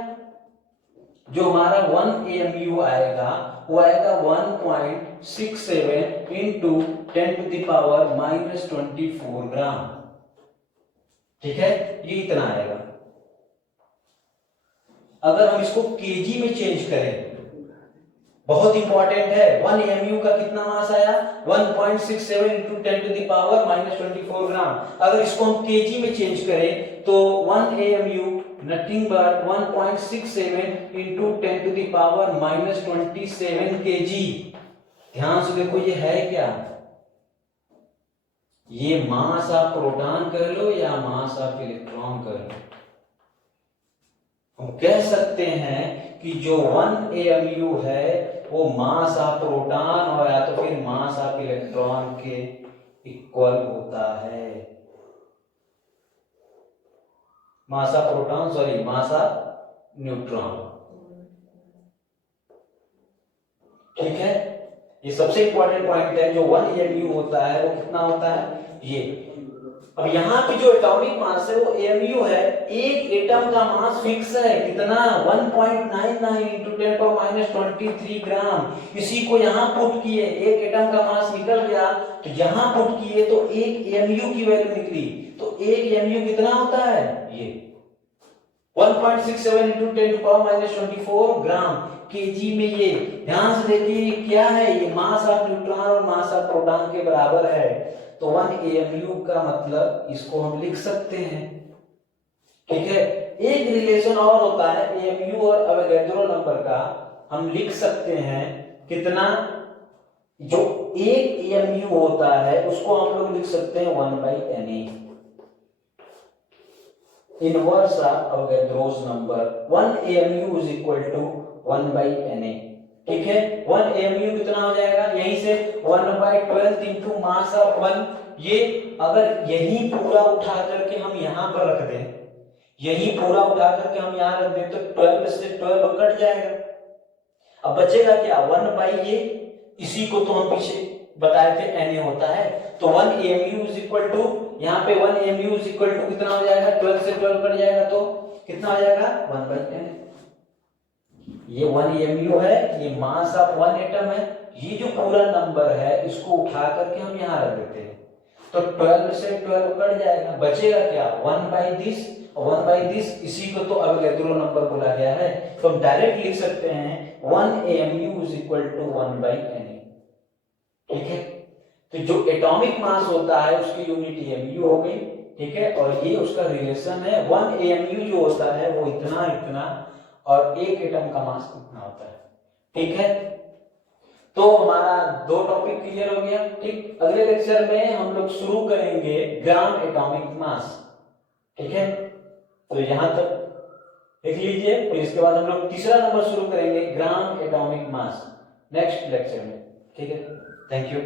जो हमारा 1 AMU आएगा वो आएगा 1.67 इंटू 10 टू द पावर -24 ग्राम, ठीक है। ये इतना आएगा। अगर हम इसको केजी में चेंज करें, बहुत इंपॉर्टेंट है, 1 AMU का कितना मास आया, 1.67 इंटू 10 टू द पावर -24 ग्राम। अगर इसको हम केजी में चेंज करें तो 1 AMU nothing but 1.67 into 10 to the power -27 KG. ध्यान से देखो, ये है क्या, ये मास ऑफ प्रोटॉन कर लो या मास ऑफ इलेक्ट्रॉन कर लो, हम कह सकते हैं कि जो 1 AMU है वो मास ऑफ प्रोटॉन और या तो फिर मास ऑफ इलेक्ट्रॉन के इक्वल होता है, mass of proton sorry mass of neutron, ठीक है। ये सबसे इंपॉर्टेंट पॉइंट है, जो 1 AMU होता है वो कितना होता है, ये। अब यहाँ पे जो एटॉमिक मास है वो AMU है, एक एटम का मास फिक्स है, कितना, 1.99 इंटू 10 पावर -23 ग्राम। इसी को यहाँ पुट किए, एक एटम का मास निकल गया, तो यहाँ पुट किए तो एक AMU की वैल्यू निकली, तो एक AMU कितना होता है, ये 1.67 इंटू 10 पावर -24 ग्राम केजी में। ये ध्यान से देखिए क्या है, ये मास ऑफ न्यूट्रॉन और मास ऑफ प्रोटॉन के बराबर है, तो 1 AMU का मतलब इसको हम लिख सकते हैं, ठीक है। एक रिलेशन और होता है AMU और अवोगाड्रो नंबर का, हम लिख सकते हैं कितना, जो एक AMU होता है उसको हम लोग लिख सकते हैं 1/Na, inverse of Avogadro's number. 1 AMU is equal to 1/Na, ठीक है। 1 AMU कितना हो जाएगा, यहीं से 1/12 इंटू मास ऑफ 1। ये अगर यही पूरा उठा करके हम यहां पर रख दें, यही पूरा उठा करके हम यहां रख दें, तो 12 से 12 कट जाएगा। अब बचेगा क्या, 1 बाई ये, इसी को तो हम पीछे बताए थे Na होता है, तो 1 AMU इज इक्वल टू, यहाँ पे 1 AMU इज इक्वल टू कितना हो जाएगा, 12 से 12 कट जाएगा तो कितना हो जाएगा 1/n। ये 1 AMU है, ये मास ऑफ 1 एटम है। ये जो पूरा नंबर है इसको उठा करके हम यहाँ रख देते हैं, तो 12 से 12 कट जाएगा, बचेगा क्या 1/this, 1/this इसी को तो अवोगाद्रो नंबर बोला गया है, तो हम डायरेक्ट लिख सकते हैं 1 AMU is equal to 1/Na। ठीक है, तो जो एटॉमिक मास होता है उसकी यूनिट AMU हो गई। ठीक है, और ये उसका रिलेशन है, 1 AMU जो होता है वो इतना इतना, और एक एटम का मास इतना होता है। ठीक है, तो हमारा 2 टॉपिक क्लियर हो गया। ठीक, अगले लेक्चर में हम लोग शुरू करेंगे ग्राम एटॉमिक मास। ठीक है, तो यहां तक देख लीजिए, फिर इसके बाद हम लोग तीसरा नंबर शुरू करेंगे ग्राम एटॉमिक मास नेक्स्ट लेक्चर में। ठीक है, थैंक यू।